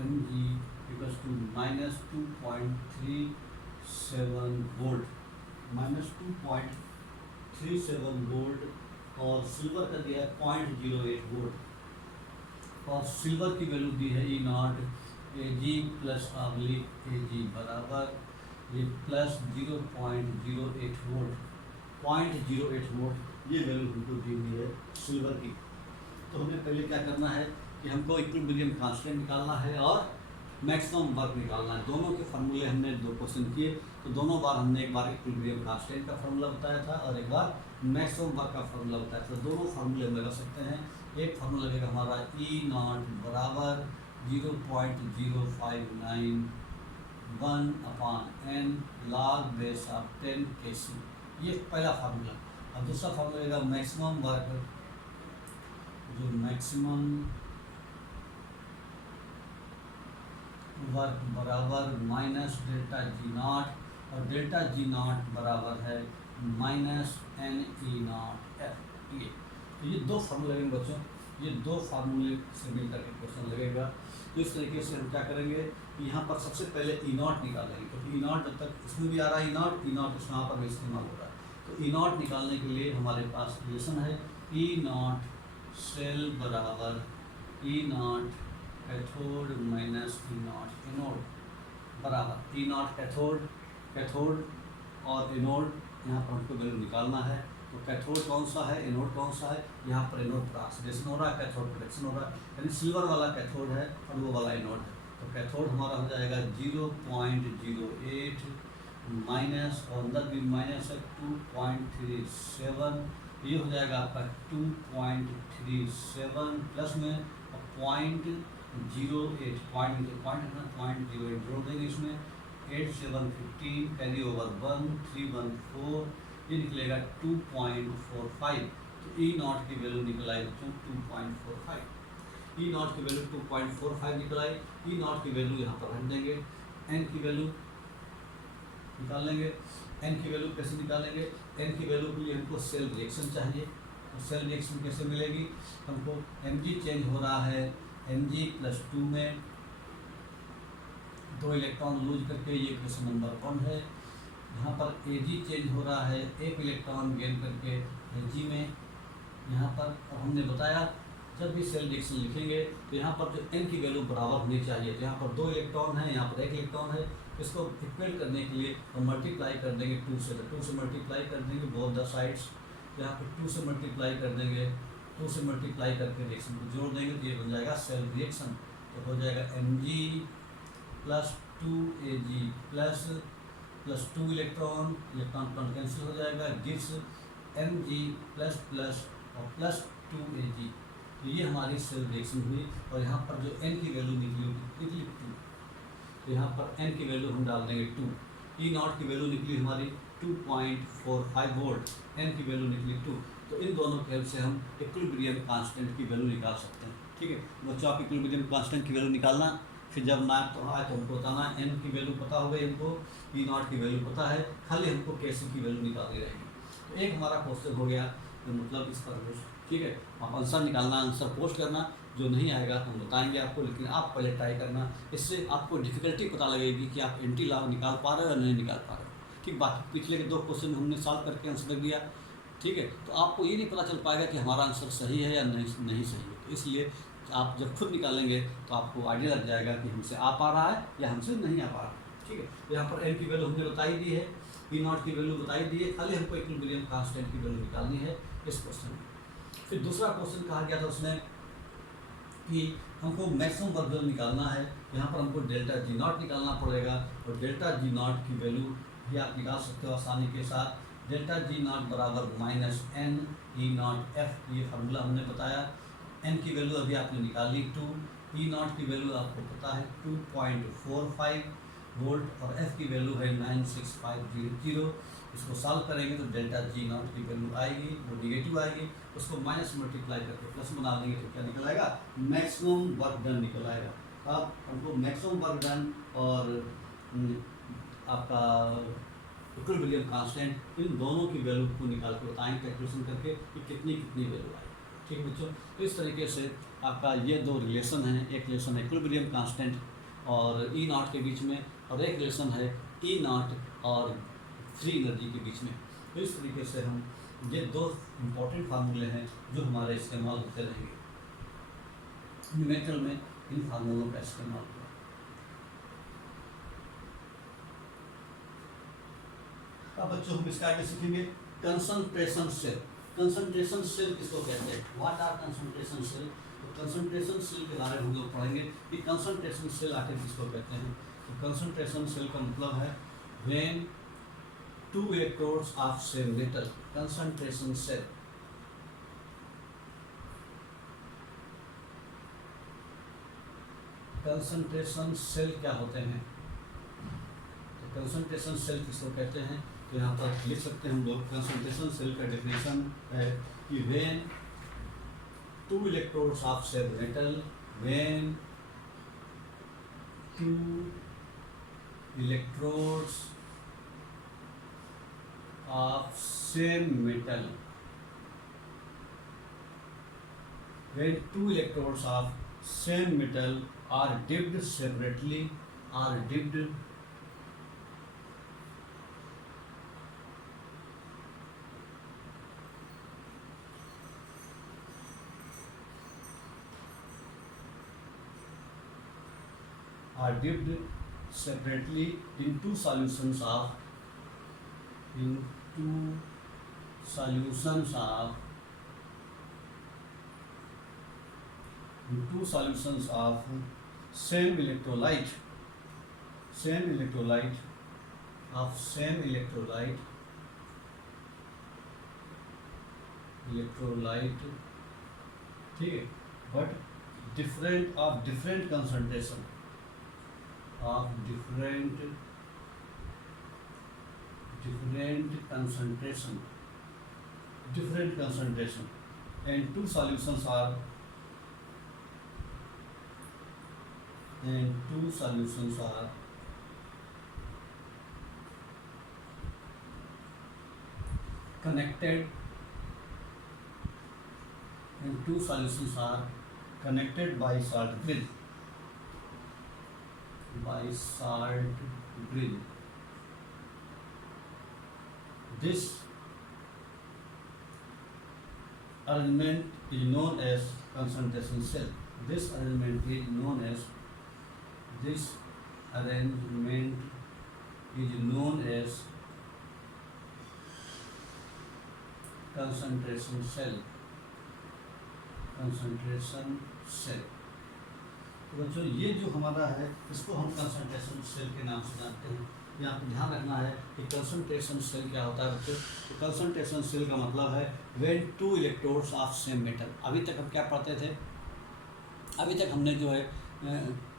M G equals to -2.37 volt, -2.37 volt, और सिल्वर का दिया है 0.08 वोल्ट, और सिल्वर की वैल्यू दी है E not a ji plus ए जी बराबर ये प्लस 0.08 वोल्ट, 0.08 वोल्ट, ये वैल्यू हमको दी हुई है सिल्वर की। तो हमें पहले क्या करना है कि हमको इक्विलिब्रियम कांस्टेंट निकालना है और मैक्सिमम वर्क निकालना है। दोनों के फार्मूले हमने 2 क्वेश्चन किए, तो दोनों बार हमने एक बार इक्विलिब्रियम कांस्टेंट का फार्मूला बताया था और एक बार मैक्सिमम वर्क का फार्मूला बताया था। दोनों फार्मूले हम लगा सकते हैं। एक फार्मूला लगेगा हमारा ई नॉट बराबर 0.0591/n log base of 10 kc, ये पहला फार्मूला। अब दूसरा फार्मूला लगेगा मैक्सिमम वर्क, जो मैक्सिमम वर्क बराबर माइनस डेल्टा जी नॉट, और डेल्टा जी नॉट बराबर है -NE0F। तो ये 2 फार्मूले लगेंगे बच्चों, ये 2 फार्मूले से मिलकर के क्वेश्चन लगेगा। तो इस तरीके से हम क्या करेंगे कि यहाँ पर सबसे पहले ई नॉट निकालेंगे, क्योंकि ई नॉट जब तक इसमें भी आ रहा है ई नॉट यहाँ पर भी इस्तेमाल हो रहा है। तो ई नॉट निकालने के लिए हमारे पास रिलेशन है ई नॉट सेल बराबर E naught cathode minus E naught anode बराबर ई नॉट कैथोड और एनोड, यहाँ पर हमको वैल्यू निकालना है। तो कैथोड कौन सा है, एनोड कौन सा है, यहाँ पर एनोड पर ऑक्सीडेशन हो रहा है, कैथोड प्रोटेक्शन हो रहा है, यानी सिल्वर वाला कैथोड है और वो वाला एनोड है। तो कैथोड हमारा हो जाएगा 0.08 माइनस, और अंदर भी माइनस है 2.37, ये हो जाएगा आपका 2.37 प्लस में 0.08 पॉइंट 0.08 जोड़ देंगे इसमें, 8715 कैरी ओवर 1314, ये निकलेगा 2.45। तो ई नॉट की वैल्यू निकल आई बच्चों 2.45, ई नॉट की वैल्यू 2.45 निकल आई। ई नॉट की वैल्यू यहाँ पर रख देंगे, एन की वैल्यू निकाल लेंगे। एन की वैल्यू कैसे निकालेंगे, एन की वैल्यू के लिए हमको सेल रिएक्शन चाहिए। तो सेल रिएक्शन कैसे मिलेगी, हमको एम जी चेंज हो रहा है Mg+2 में 2 इलेक्ट्रॉन लूज करके, ये क्वेश्चन नंबर 1 है। यहाँ पर Ag चेंज हो रहा है 1 इलेक्ट्रॉन गेन करके Ag में यहाँ पर। और हमने बताया जब भी सेल रिएक्शन लिखेंगे तो यहाँ पर जो n की वैल्यू बराबर होनी चाहिए। तो यहाँ पर 2 इलेक्ट्रॉन है, यहाँ पर 1 इलेक्ट्रॉन है, इसको इक्वल करने के लिए हम मल्टीप्लाई कर देंगे 2 से। तो 2 से मल्टीप्लाई कर देंगे बोथ द साइड्स, तो यहाँ पर 2 से मल्टीप्लाई कर देंगे 2 से मल्टीप्लाई करके रिएक्शन को जोड़ देंगे तो ये बन जाएगा सेल रिएक्शन। तो हो जाएगा Mg plus 2Ag plus 2 electron plus cancel हो जाएगा, गिव्स Mg प्लस प्लस और प्लस 2Ag। तो ये हमारी सेल रिएक्शन हुई और यहाँ पर जो n की वैल्यू निकली निकली 2, तो यहाँ पर n की वैल्यू हम डाल देंगे 2, E नॉट की वैल्यू निकली हमारी 2.45 वोल्ट, n की वैल्यू निकली 2। तो इन दोनों के हेल्प से हम इक्विलिब्रियम कांस्टेंट की वैल्यू निकाल सकते हैं। ठीक है बच्चों, आप इक्विलिब्रियम कांस्टेंट की वैल्यू निकालना, फिर जब ना तो आए तो हमको बताना n की वैल्यू पता हो गई हमको, E नॉट की वैल्यू पता है, खाली हमको Kc की वैल्यू निकालनी रहेगी। तो एक हमारा क्वेश्चन हो गया, तो मतलब इस पर ठीक है आप आंसर निकालना, आंसर पोस्ट करना, जो नहीं आएगा हम बताएंगे आपको, लेकिन आप पहले ट्राई करना, इससे आपको डिफिकल्टी पता लगेगी कि आप एंटी लॉग निकाल पा रहे हो या नहीं निकाल पा रहे हो। ठीक, बाकी पिछले के 2 क्वेश्चन हमने सॉल्व करके आंसर दिया। ठीक है, तो आपको ये नहीं पता चल पाएगा कि हमारा आंसर सही है या नहीं सही है। तो इसलिए आप जब खुद निकालेंगे तो आपको आइडिया लग जाएगा कि हमसे आ पा रहा है या हमसे नहीं आ पा रहा है। ठीक है, तो यहाँ पर n की वैल्यू हमने बताई दी है, E नॉट की वैल्यू बताई दी है, खाली हमको इक्विलिब्रियम कांस्टेंट की वैल्यू निकालनी है इस क्वेश्चन में। फिर दूसरा क्वेश्चन कहा गया था उसमें कि हमको मैक्सिमम वर्क डन निकालना है। यहाँ पर हमको डेल्टा जी नॉट निकालना पड़ेगा और डेल्टा जी नॉट की वैल्यू भी आप निकाल सकते हो आसानी के साथ। डेल्टा जी नॉट बराबर -n E नॉट f, ये फार्मूला हमने बताया। n की वैल्यू अभी आपने निकाली 2, E नॉट की वैल्यू आपको पता है 2.45 वोल्ट और f की वैल्यू है 96500। इसको सॉल्व करेंगे तो डेल्टा जी नॉट की वैल्यू आएगी, वो निगेटिव आएगी, उसको माइनस मल्टीप्लाई करके प्लस बना देंगे तो क्या निकल आएगा, मैक्सिमम वर्क डन निकल आएगा। अब हमको मैक्सिमम वर्क डन और आपका इक्विलिब्रियम कांस्टेंट, इन दोनों की वैल्यू को निकाल के बताएंगे कैलकुलेशन करके कि कितनी वैल्यू आएगी। ठीक है बच्चों, तो इस तरीके से आपका ये 2 रिलेशन हैं, एक रिलेशन है इक्विलिब्रियम कांस्टेंट और ई नॉट के बीच में, और एक रिलेशन है ई नॉट और फ्री एनर्जी के बीच में। तो इस तरीके से हम ये 2 इम्पॉर्टेंट फार्मूले हैं जो हमारे इस्तेमाल होते रहेंगे न्यूमेरिकल में, इन फार्मूलों का इस्तेमाल हुआ। अब बच्चों हम इसका आगे सीखेंगे कंसंट्रेशन सेल। कंसंट्रेशन सेल किसको कहते हैं, व्हाट आर कंसंट्रेशन सेल। तो कंसंट्रेशन सेल के बारे में हम लोग पढ़ेंगे कि कंसंट्रेशन सेल आखिर किसको कहते हैं। तो कंसंट्रेशन सेल का मतलब है when 2 electrodes of same metal, concentration cell। Concentration cell क्या होते हैं, तो कंसंट्रेशन सेल किसको कहते हैं, तो यहाँ पर लिख सकते हैं हम लोग। कंसंट्रेशन सेल का डेफिनेशन है कि when 2 electrodes of same metal, when 2 electrodes of same metal, when 2 electrodes of same metal are dipped separately, are dipped separately in two solutions of same electrolyte ठीक है, but different concentration and two solutions are connected, and 2 solutions are connected by salt bridge, This arrangement is known as concentration cell. This arrangement is known as concentration cell. Concentration cell. तो बच्चों ये जो हमारा है इसको हम concentration cell के नाम से जानते हैं। यहाँ पर ध्यान रखना है कि कंसंट्रेशन सेल क्या होता है बच्चों। तो कंसंट्रेशन सेल का मतलब है when two electrodes of same metal. अभी तक हम क्या पढ़ते थे, अभी तक हमने जो है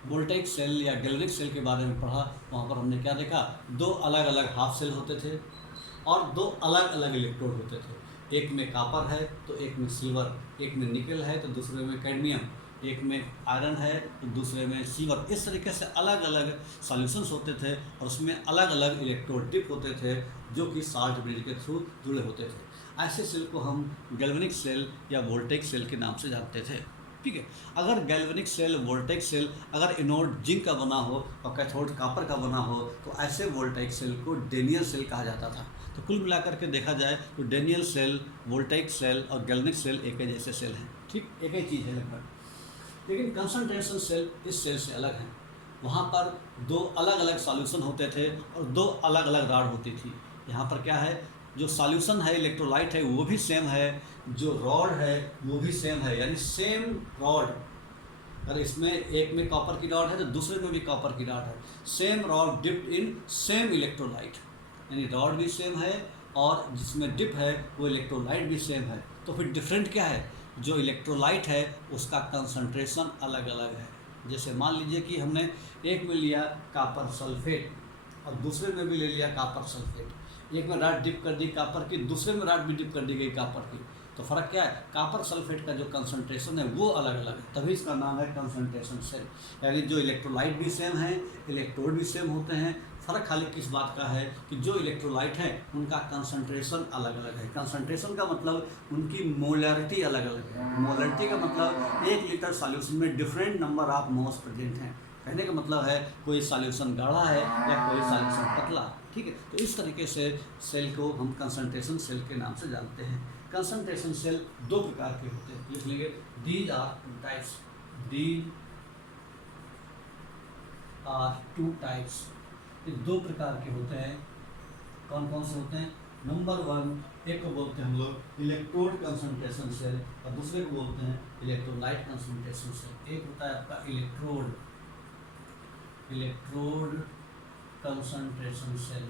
वोल्टेज सेल या गैल्वेनिक सेल के बारे में पढ़ा। वहाँ पर हमने क्या देखा, दो अलग अलग हाफ सेल होते थे और दो अलग अलग इलेक्ट्रोड होते थे। एक में कॉपर है तो एक में सिल्वर, एक में निकल है तो दूसरे में कैडमियम, एक में आयरन है तो दूसरे में सिल्वर। इस तरीके से अलग अलग सॉल्यूशंस होते थे और उसमें अलग अलग इलेक्ट्रोड टिप होते थे जो कि साल्ट ब्रिज के थ्रू जुड़े होते थे। ऐसे सेल को हम गैल्वेनिक सेल या वोल्टेज सेल के नाम से जानते थे। ठीक है, अगर गैल्वेनिक सेल, वोल्टेज सेल अगर एनोड जिंक का बना हो और कैथोड कॉपर का बना हो तो ऐसे वोल्टेज सेल को डेनियल सेल कहा जाता था। तो कुल मिलाकर के देखा जाए तो डेनियल सेल, वोल्टेज सेल और गैल्वेनिक सेल एक ही जैसे सेल हैं। ठीक, एक ही चीज़ है लगभग। लेकिन कंसंट्रेशन सेल इस सेल से अलग है। वहाँ पर दो अलग अलग सॉल्यूशन होते थे और दो अलग अलग रॉड होती थी। यहाँ पर क्या है, जो सॉल्यूशन है इलेक्ट्रोलाइट है वो भी सेम है, जो रॉड है वो भी सेम है, यानी सेम रॉड। अगर इसमें एक में कॉपर की रॉड है तो दूसरे में भी कॉपर की रॉड है। Same rod dipped in same electrolyte, यानी रॉड भी सेम है और जिसमें डिप है वो इलेक्ट्रोलाइट भी सेम है। तो फिर डिफरेंट क्या है, जो इलेक्ट्रोलाइट है उसका कंसंट्रेशन अलग अलग है। जैसे मान लीजिए कि हमने एक में लिया कॉपर सल्फेट और दूसरे में भी ले लिया कॉपर सल्फेट। एक में राड डिप कर दी कॉपर की, दूसरे में राड भी डिप कर दी गई कॉपर की। तो फ़र्क क्या है, कॉपर सल्फेट का जो कंसंट्रेशन है वो अलग अलग है, तभी इसका नाम है कंसंट्रेशन सेल। यानी जो इलेक्ट्रोलाइट भी सेम है, इलेक्ट्रोड भी सेम होते हैं। फ़र्क खाली किस बात का है कि जो इलेक्ट्रोलाइट है उनका कंसंट्रेशन अलग अलग है। कंसंट्रेशन का मतलब उनकी मोलरिटी अलग अलग है। मोलरिटी का मतलब 1 लीटर सॉल्यूशन में different number of moles present हैं। कहने का मतलब है कोई सॉल्यूशन गाढ़ा है या कोई सॉल्यूशन पतला। ठीक है, तो इस तरीके से सेल को हम कंसंट्रेशन सेल के नाम से जानते हैं। कंसंट्रेशन सेल दो प्रकार के होते हैं, लिख लीजिए, these are two types. These are two types, ये दो प्रकार के होते हैं। कौन कौन से होते हैं? नंबर 1, एक को बोलते हैं हम लोग इलेक्ट्रोड कंसंट्रेशन सेल और दूसरे को बोलते हैं इलेक्ट्रोलाइट कंसंट्रेशन सेल। एक होता है आपका इलेक्ट्रोड कंसंट्रेशन सेल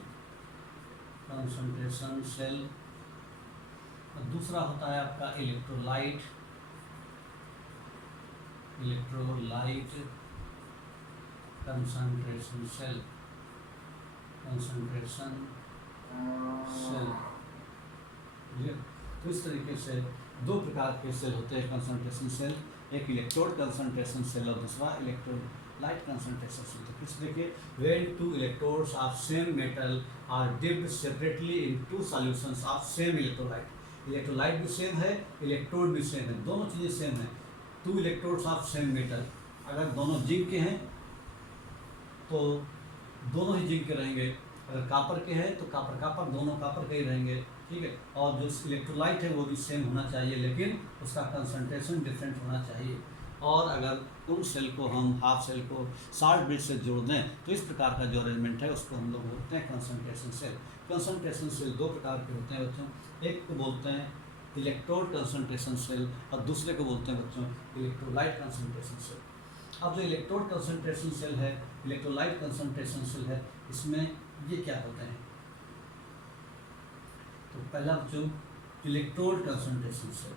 और दूसरा होता है आपका इलेक्ट्रोलाइट कंसंट्रेशन सेल। तो इस तरीके से दो प्रकार के सेल होते हैं कंसंट्रेशन सेल, एक इलेक्ट्रोड कंसंट्रेशन सेल और दूसरा इलेक्ट्रोलाइट कंसंट्रेशन सेल। तो किस देखिए, when two electrodes of same metal are dipped separately in two solutions of same electrolyte. Electrolyte भी सेम है, इलेक्ट्रोड भी सेम है, दोनों चीज़ें सेम है। Two electrodes of same metal, अगर दोनों जिंक के हैं तो दोनों ही जिंक के रहेंगे, अगर कॉपर के हैं तो कॉपर दोनों कॉपर के ही रहेंगे। ठीक है, और जो इलेक्ट्रोलाइट है वो भी सेम होना चाहिए लेकिन उसका कंसंट्रेशन डिफरेंट होना चाहिए। और अगर उन सेल को हम हाफ सेल को साल्ट ब्रिज से जोड़ दें तो इस प्रकार का जो अरेंजमेंट है उसको हम लोग बोलते हैं कंसंट्रेशन सेल। कंसंट्रेशन सेल दो प्रकार के होते हैं बच्चों, एक को बोलते हैं इलेक्ट्रोड कंसंट्रेशन सेल और दूसरे को बोलते हैं बच्चों इलेक्ट्रोलाइट कंसंट्रेशन सेल। अब जो इलेक्ट्रोड कंसंट्रेशन सेल है, इलेक्ट्रोलाइट कंसंट्रेशन सेल है, इसमें ये क्या होते हैं? तो पहला बच्चों electrode concentration cell.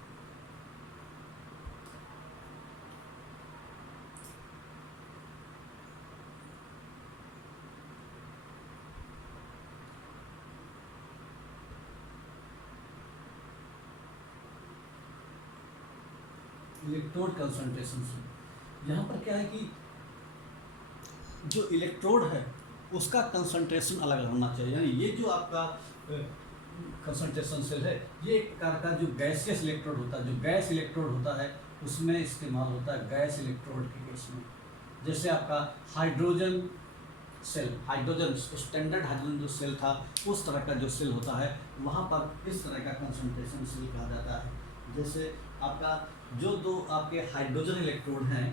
Electrode concentration cell, यहाँ पर क्या है कि जो इलेक्ट्रोड है उसका कंसंट्रेशन अलग होना चाहिए। यानी ये जो आपका कंसंट्रेशन सेल है ये एक प्रकार का जो गैसियस इलेक्ट्रोड होता है, जो गैस इलेक्ट्रोड होता है उसमें इस्तेमाल होता है, गैस इलेक्ट्रोड के केस में। जैसे आपका hydrogen cell, hydrogen standard hydrogen जो सेल था उस तरह का जो सेल होता है वहाँ पर इस तरह का कंसंट्रेशन सेल कहा जाता है। जैसे आपका जो दो आपके हाइड्रोजन इलेक्ट्रोड हैं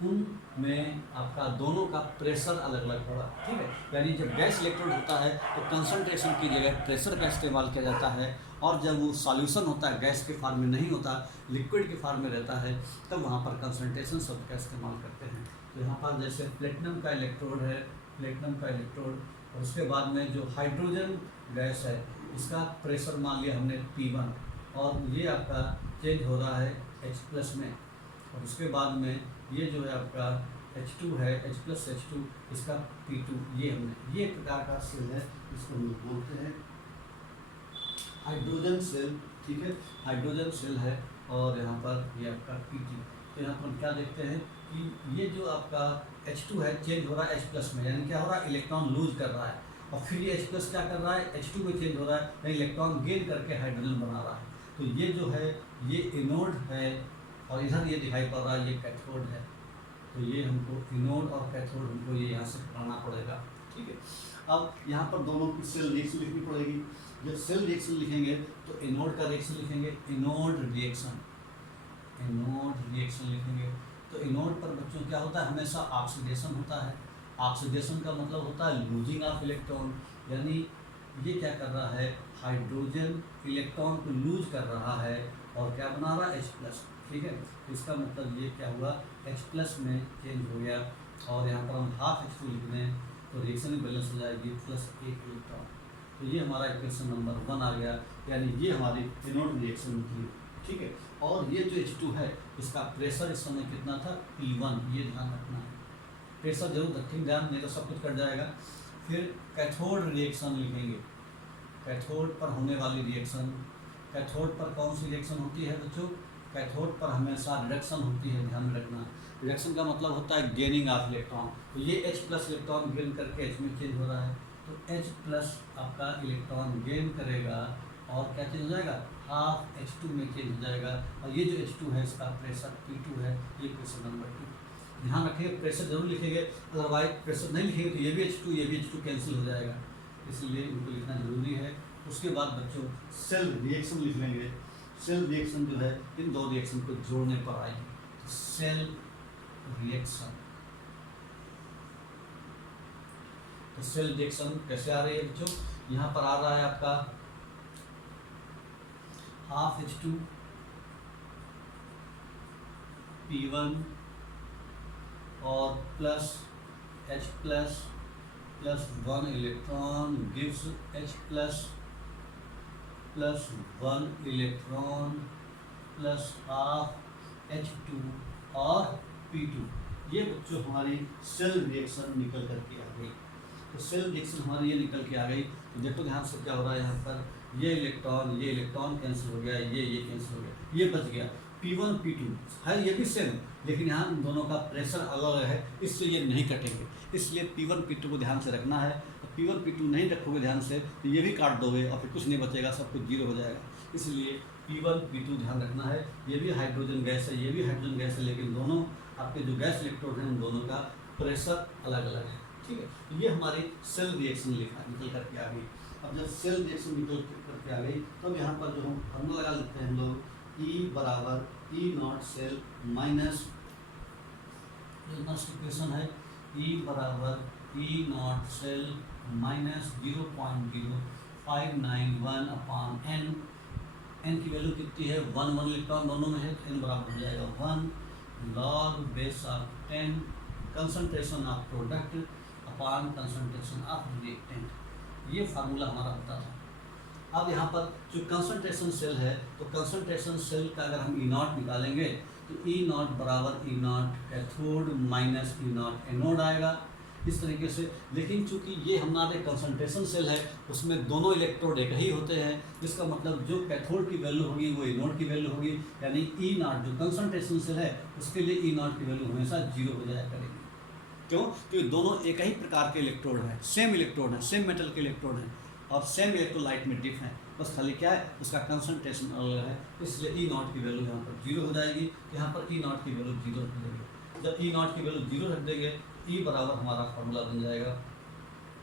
उनमें आपका दोनों का प्रेशर अलग अलग होगा, ठीक है। यानी जब गैस इलेक्ट्रोड होता है तो कंसंट्रेशन की जगह प्रेशर का इस्तेमाल किया जाता है, और जब वो सॉल्यूशन होता है गैस के फॉर्म में नहीं होता, लिक्विड के फॉर्म में रहता है, तब वहाँ पर कंसंट्रेशन शब्द का इस्तेमाल करते हैं। तो यहाँ पर जैसे प्लेटिनम का इलेक्ट्रोड है, प्लेटिनम का इलेक्ट्रोड, और उसके बाद में जो हाइड्रोजन गैस है इसका प्रेशर मान लिया हमने P1, और ये आपका चेंज हो रहा है H+ में, और उसके बाद में ये जो है आपका H2 है, H+H2, इसका P2, ये हमने, ये एक प्रकार का सेल है, इसको हम लोग बोलते हैं हाइड्रोजन सेल, ठीक है, हाइड्रोजन सेल है। और यहाँ पर ये आपका P2। तो यहाँ पर हम क्या देखते हैं कि ये जो आपका H2 है चेंज हो रहा है H+ में, यानी क्या हो रहा है, इलेक्ट्रॉन लूज कर रहा है, और फिर ये H+ क्या कर रहा है, H2 में चेंज हो रहा है, यानी इलेक्ट्रॉन गेन करके हाइड्रोजन बना रहा है। तो ये जो है ये एनोड है, और इधर ये दिखाई पड़ रहा है ये कैथोड है। तो ये हमको एनोड और कैथोड हमको ये यहाँ से पढ़ना पड़ेगा, ठीक है। अब यहाँ पर दोनों की सेल रिएक्शन लिखनी पड़ेगी। जब सेल रिएक्शन लिखेंगे तो एनोड का रिएक्शन लिखेंगे, एनोड रिएक्शन, एनोड रिएक्शन लिखेंगे। तो एनोड पर बच्चों क्या होता है, हमेशा ऑक्सीडेशन होता है। ऑक्सीडेशन का मतलब होता है लूजिंग ऑफ इलेक्ट्रॉन, यानी ये क्या कर रहा है, हाइड्रोजन इलेक्ट्रॉन को लूज कर रहा है और क्या बना रहा है, H+, ठीक है। इसका मतलब ये क्या हुआ, H+ में चेंज हो गया, और यहाँ पर हम हाफ H2 लिख दें तो रिएक्शन में बैलेंस हो जाएगी +1 इलेक्ट्रॉन। तो ये हमारा इक्वेशन नंबर 1 आ गया, यानी ये हमारी एनोड रिएक्शन निकली, ठीक है। और ये जो H2 है इसका प्रेशर इस समय कितना था, P1, ये ध्यान रखना है, प्रेशर जरूर रखें ध्यान, नहीं तो सब कुछ कट जाएगा। फिर कैथोड रिएक्शन लिखेंगे, कैथोड पर होने वाली रिएक्शन, कैथोड पर कौन सी रिएक्शन होती है बच्चों, कैथोड पर हमेशा रिडक्शन होती है, ध्यान रखना। रिडक्शन का मतलब होता है गेनिंग ऑफ इलेक्ट्रॉन। तो ये H+ इलेक्ट्रॉन गेन करके H में चेंज हो रहा है, तो H+ आपका इलेक्ट्रॉन गेन करेगा और क्या चेंज हो जाएगा, हाफ H2 में चेंज हो जाएगा। और ये जो H2 है इसका प्रेशर P2 है, ये प्रेशर नंबर 2। ध्यान रखिए प्रेशर जरूर लिखेंगे, अदरवाइज प्रेशर नहीं लिखेंगे तो ये भी H2 ये भी H2 कैंसिल हो जाएगा, इसलिए इनको लिखना जरूरी है। उसके बाद बच्चों सेल रिएक्शन लिख लेंगे। सेल रिएक्शन जो है इन दो रिएक्शन को जोड़ने पर आएगी, सेल रिएक्शन। तो सेल रिएक्शन कैसे आ रही है बच्चों, यहाँ पर आ रहा है आपका हाफ H2 P1 और plus H+ +1 electron gives H+ +1 electron plus half H2 और P2। ये बच्चों हमारी सेल रिएक्शन निकल करके आ गई। तो सेल रिएक्शन हमारी ये निकल के आ गई। तो देखो ध्यान से क्या हो रहा है, यहाँ पर ये इलेक्ट्रॉन कैंसिल हो गया, ये कैंसिल हो गया, ये बच गया। P1 P2 है, ये भी सेम, लेकिन यहाँ इन दोनों का प्रेशर अलग है, इसलिए ये नहीं कटेंगे। इसलिए P1 P2 को ध्यान से रखना है। तो P1 P2 नहीं रखोगे ध्यान से तो ये भी काट दोगे और फिर कुछ नहीं बचेगा, सब कुछ 0 हो जाएगा। इसलिए P1 P2 ध्यान रखना है। ये भी हाइड्रोजन गैस है, ये भी हाइड्रोजन गैस है, लेकिन दोनों आपके जो गैस इलेक्ट्रोड हैं उन दोनों का प्रेशर अलग अलग है, ठीक है। तो ये हमारी सेल रिएक्शन निकल करके आ गई। अब जब सेल रिएक्शन निकल करके आ गई तब यहाँ पर जो हम फार्मूला लगा लेते हैं हम लोग, E बराबर E0 सेल माइनस, इक्वेशन है E बराबर E0 cell minus 0.0591 upon n। n की वैल्यू कितनी है, 1 इलेक्ट्रॉन दोनों में है, तो n बराबर हो जाएगा 1 log base of 10 concentration of product upon concentration of reactant. ये फार्मूला हमारा होता था। अब यहाँ पर जो कंसंट्रेशन सेल है, तो कंसंट्रेशन सेल का अगर हम E0 निकालेंगे तो E0 बराबर E0 cathode minus E0 anode आएगा, इस तरीके से। लेकिन चूंकि ये हमारे कंसंट्रेशन सेल है उसमें दोनों इलेक्ट्रोड एक ही होते हैं, जिसका मतलब जो कैथोड की वैल्यू होगी वो एनोड की वैल्यू होगी, यानी E0 जो कंसंट्रेशन सेल है उसके लिए E0 की वैल्यू हमेशा 0 हो जाया करेगी। क्यों, क्योंकि दोनों एक ही प्रकार के इलेक्ट्रोड हैं, सेम इलेक्ट्रोड हैं, सेम मेटल के इलेक्ट्रोड हैं और सेम इलेक्ट्रोलाइट में डिफ है, बस खाली क्या है उसका कंसंट्रेशन अलग है। इसलिए E0 की वैल्यू यहाँ पर 0 हो जाएगी, यहाँ पर E0 की वैल्यू 0 रख देंगे। जब E0 की वैल्यू 0 रख देंगे E बराबर हमारा फार्मूला बन जाएगा।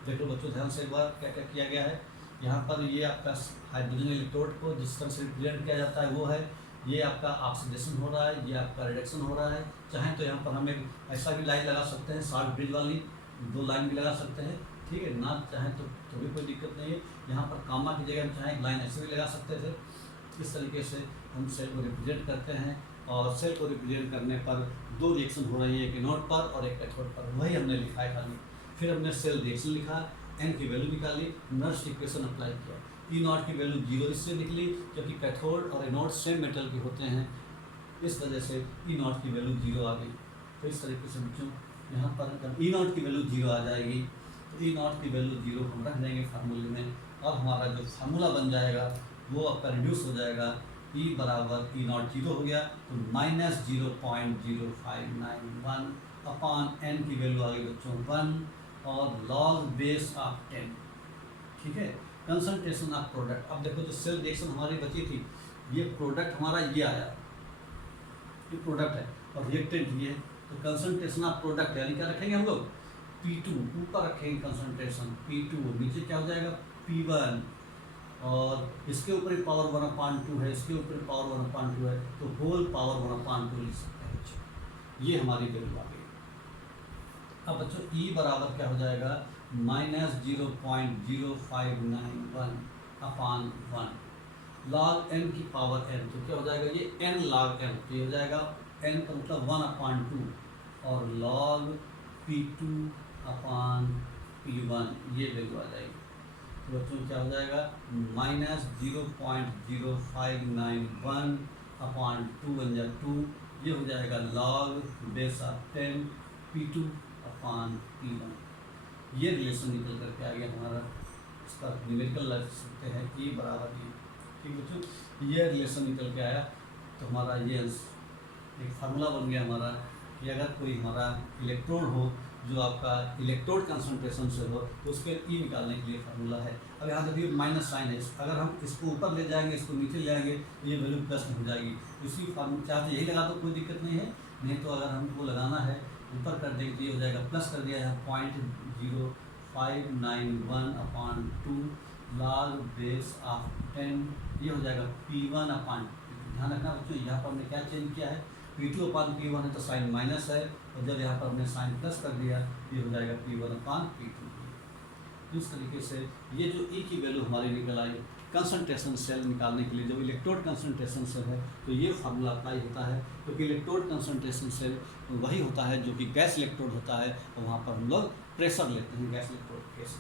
देखो बच्चों ध्यान से एक बार क्या क्या किया गया है। यहाँ पर ये आपका हाइड्रोजन इलेक्ट्रोड को जिस तरह से रिप्रेजेंट किया जाता है वो है, ये आपका ऑक्सीडेशन हो रहा है, ये आपका रिडक्शन हो रहा है। चाहें तो यहाँ पर हमें ऐसा भी लाइन लगा सकते हैं, शॉर्ट ब्रिज वाली 2 लाइन भी लगा सकते हैं, ठीक है ना। चाहें तो भी कोई दिक्कत नहीं है। यहाँ पर कामा की जगह हम चाहें एक लाइन ऐसे भी लगा सकते थे। इस तरीके से हम सेल को रिप्रेजेंट करते हैं, और सेल को रिप्रेजेंट करने पर 2 रिएक्शन हो रही है, एक एनोड पर और एक कैथोड पर, वही हमने लिखा है खाली। फिर हमने सेल रिएक्शन लिखा, एन की वैल्यू निकाली, नर्स इक्वेशन अप्लाई किया। ई नॉट की वैल्यू 0 इससे निकली क्योंकि कैथोड और एनोड सेम मेटल के होते हैं, इस वजह से ई नॉट की वैल्यू 0 आ गई। तो इस तरीके से बच्चों यहाँ पर जब ई नॉट की वैल्यू 0 आ जाएगी तो ई नॉट की वैल्यू 0 हम रख देंगे फार्मूले में, और हमारा जो फार्मूला बन जाएगा वो आपका रिड्यूस हो जाएगा। ई बराबर ई नॉट 0 हो गया तो -0.0591 अपॉन एन की वैल्यू आ गई बच्चों 1 और लॉग बेस ऑफ 10, ठीक है। कंसंट्रेशन ऑफ प्रोडक्ट, अब देखो जो सेल रिएक्शन हमारी बची थी, ये प्रोडक्ट हमारा ये आया, ये प्रोडक्ट है और रिएक्टेंट ये है। तो कंसंट्रेशन ऑफ प्रोडक्ट यानी क्या रखेंगे हम लोग, P2 ऊपर रखेंगे कंसंट्रेशन P2, नीचे क्या हो जाएगा P1, और इसके ऊपर ही पावर 1/2 है, इसके ऊपर पावर 1/2 है, तो होल पावर 1/2 लिख सकते हैं बच्चों। ये हमारी वैल्यू आ गई। अब बच्चों E बराबर क्या हो जाएगा -0.0591 अपॉन 1 लॉग n की पावर n, तो क्या हो जाएगा ये n log n, तो ये हो जाएगा n का मतलब 1/2 और log P2 अपॉन P1, ये वैल्यू आ जाएगी। तो बच्चों क्या हो जाएगा -0.0591 अपॉन 2 ये हो जाएगा log base of 10 P2 upon P1। ये रिलेशन निकल करके आ गया हमारा, इसका न्यूमेरिकल लग सकते हैं E बराबर ये, ठीक बच्चों। ये रिलेशन निकल के आया तो हमारा ये एक फार्मूला बन गया हमारा कि अगर कोई हमारा इलेक्ट्रोड हो जो आपका इलेक्ट्रोड कंसंट्रेशन से हो तो उसके ई निकालने के लिए फार्मूला है। अब यहाँ देखिए माइनस साइन है, अगर हम इसको ऊपर ले जाएंगे इसको नीचे ले जाएंगे तो ये वैल्यू प्लस हो जाएगी। इसी फार्मूला चाहे यही लगा तो कोई दिक्कत नहीं है, नहीं तो अगर हमको लगाना है ऊपर कर देंगे तो ये हो जाएगा प्लस कर दिया यहाँ 0.0591/2 log बेस ऑफ 10, ये हो जाएगा P1 अपॉन, ध्यान रखना बच्चों यहाँ पर हमने क्या चेंज किया है P2 अपॉन P1 है तो साइन माइनस है, और जब यहाँ पर हमने साइन प्लस कर दिया ये हो जाएगा P1 अपॉन P2। इस तरीके से ये जो E की वैल्यू हमारी निकल आई कंसंट्रेशन सेल निकालने के लिए, जब इलेक्ट्रोड कंसंट्रेशन सेल है तो ये फार्मूला अप्लाई होता है, क्योंकि इलेक्ट्रोड कंसंट्रेशन सेल वही होता है जो कि गैस इलेक्ट्रोड होता है, और वहाँ पर हम लोग प्रेशर लेते हैं गैस इलेक्ट्रोड केस।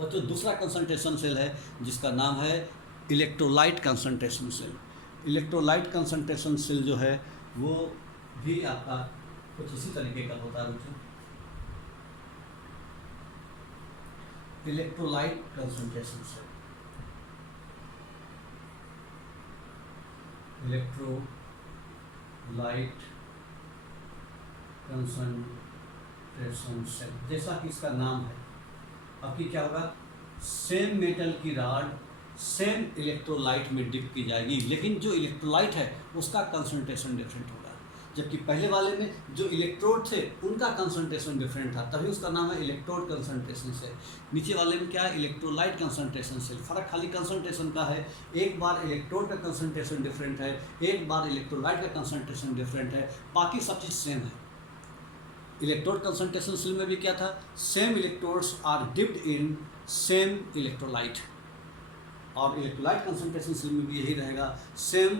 और जो दूसरा कंसंट्रेशन सेल है जिसका नाम है electrolyte concentration cell. Electrolyte concentration cell जो है वो भी आपका कुछ इसी तरीके का होता है बच्चों। Electrolyte concentration cell, electrolyte concentration cell, जैसा कि इसका नाम है। अब की क्या होगा, सेम मेटल की रॉड सेम इलेक्ट्रोलाइट में डिप की जाएगी, लेकिन जो इलेक्ट्रोलाइट है उसका कंसंट्रेशन डिफरेंट होगा, जबकि पहले वाले में जो इलेक्ट्रोड थे उनका कंसंट्रेशन डिफरेंट था, तभी उसका नाम है इलेक्ट्रोड कंसंट्रेशन सेल। नीचे वाले में क्या है, इलेक्ट्रोलाइट कंसंट्रेशन सेल। फर्क खाली कंसंट्रेशन का है, एक बार इलेक्ट्रोड का कंसंट्रेशन डिफरेंट है, एक बार इलेक्ट्रोलाइट का कंसंट्रेशन डिफरेंट है, बाकी सब चीज़ सेम है। इलेक्ट्रोड कंसंट्रेशन सेल में भी क्या था, same electrodes are dipped in same electrolyte, और इलेक्ट्रोलाइट कंसंट्रेशन सेल में भी यही रहेगा, same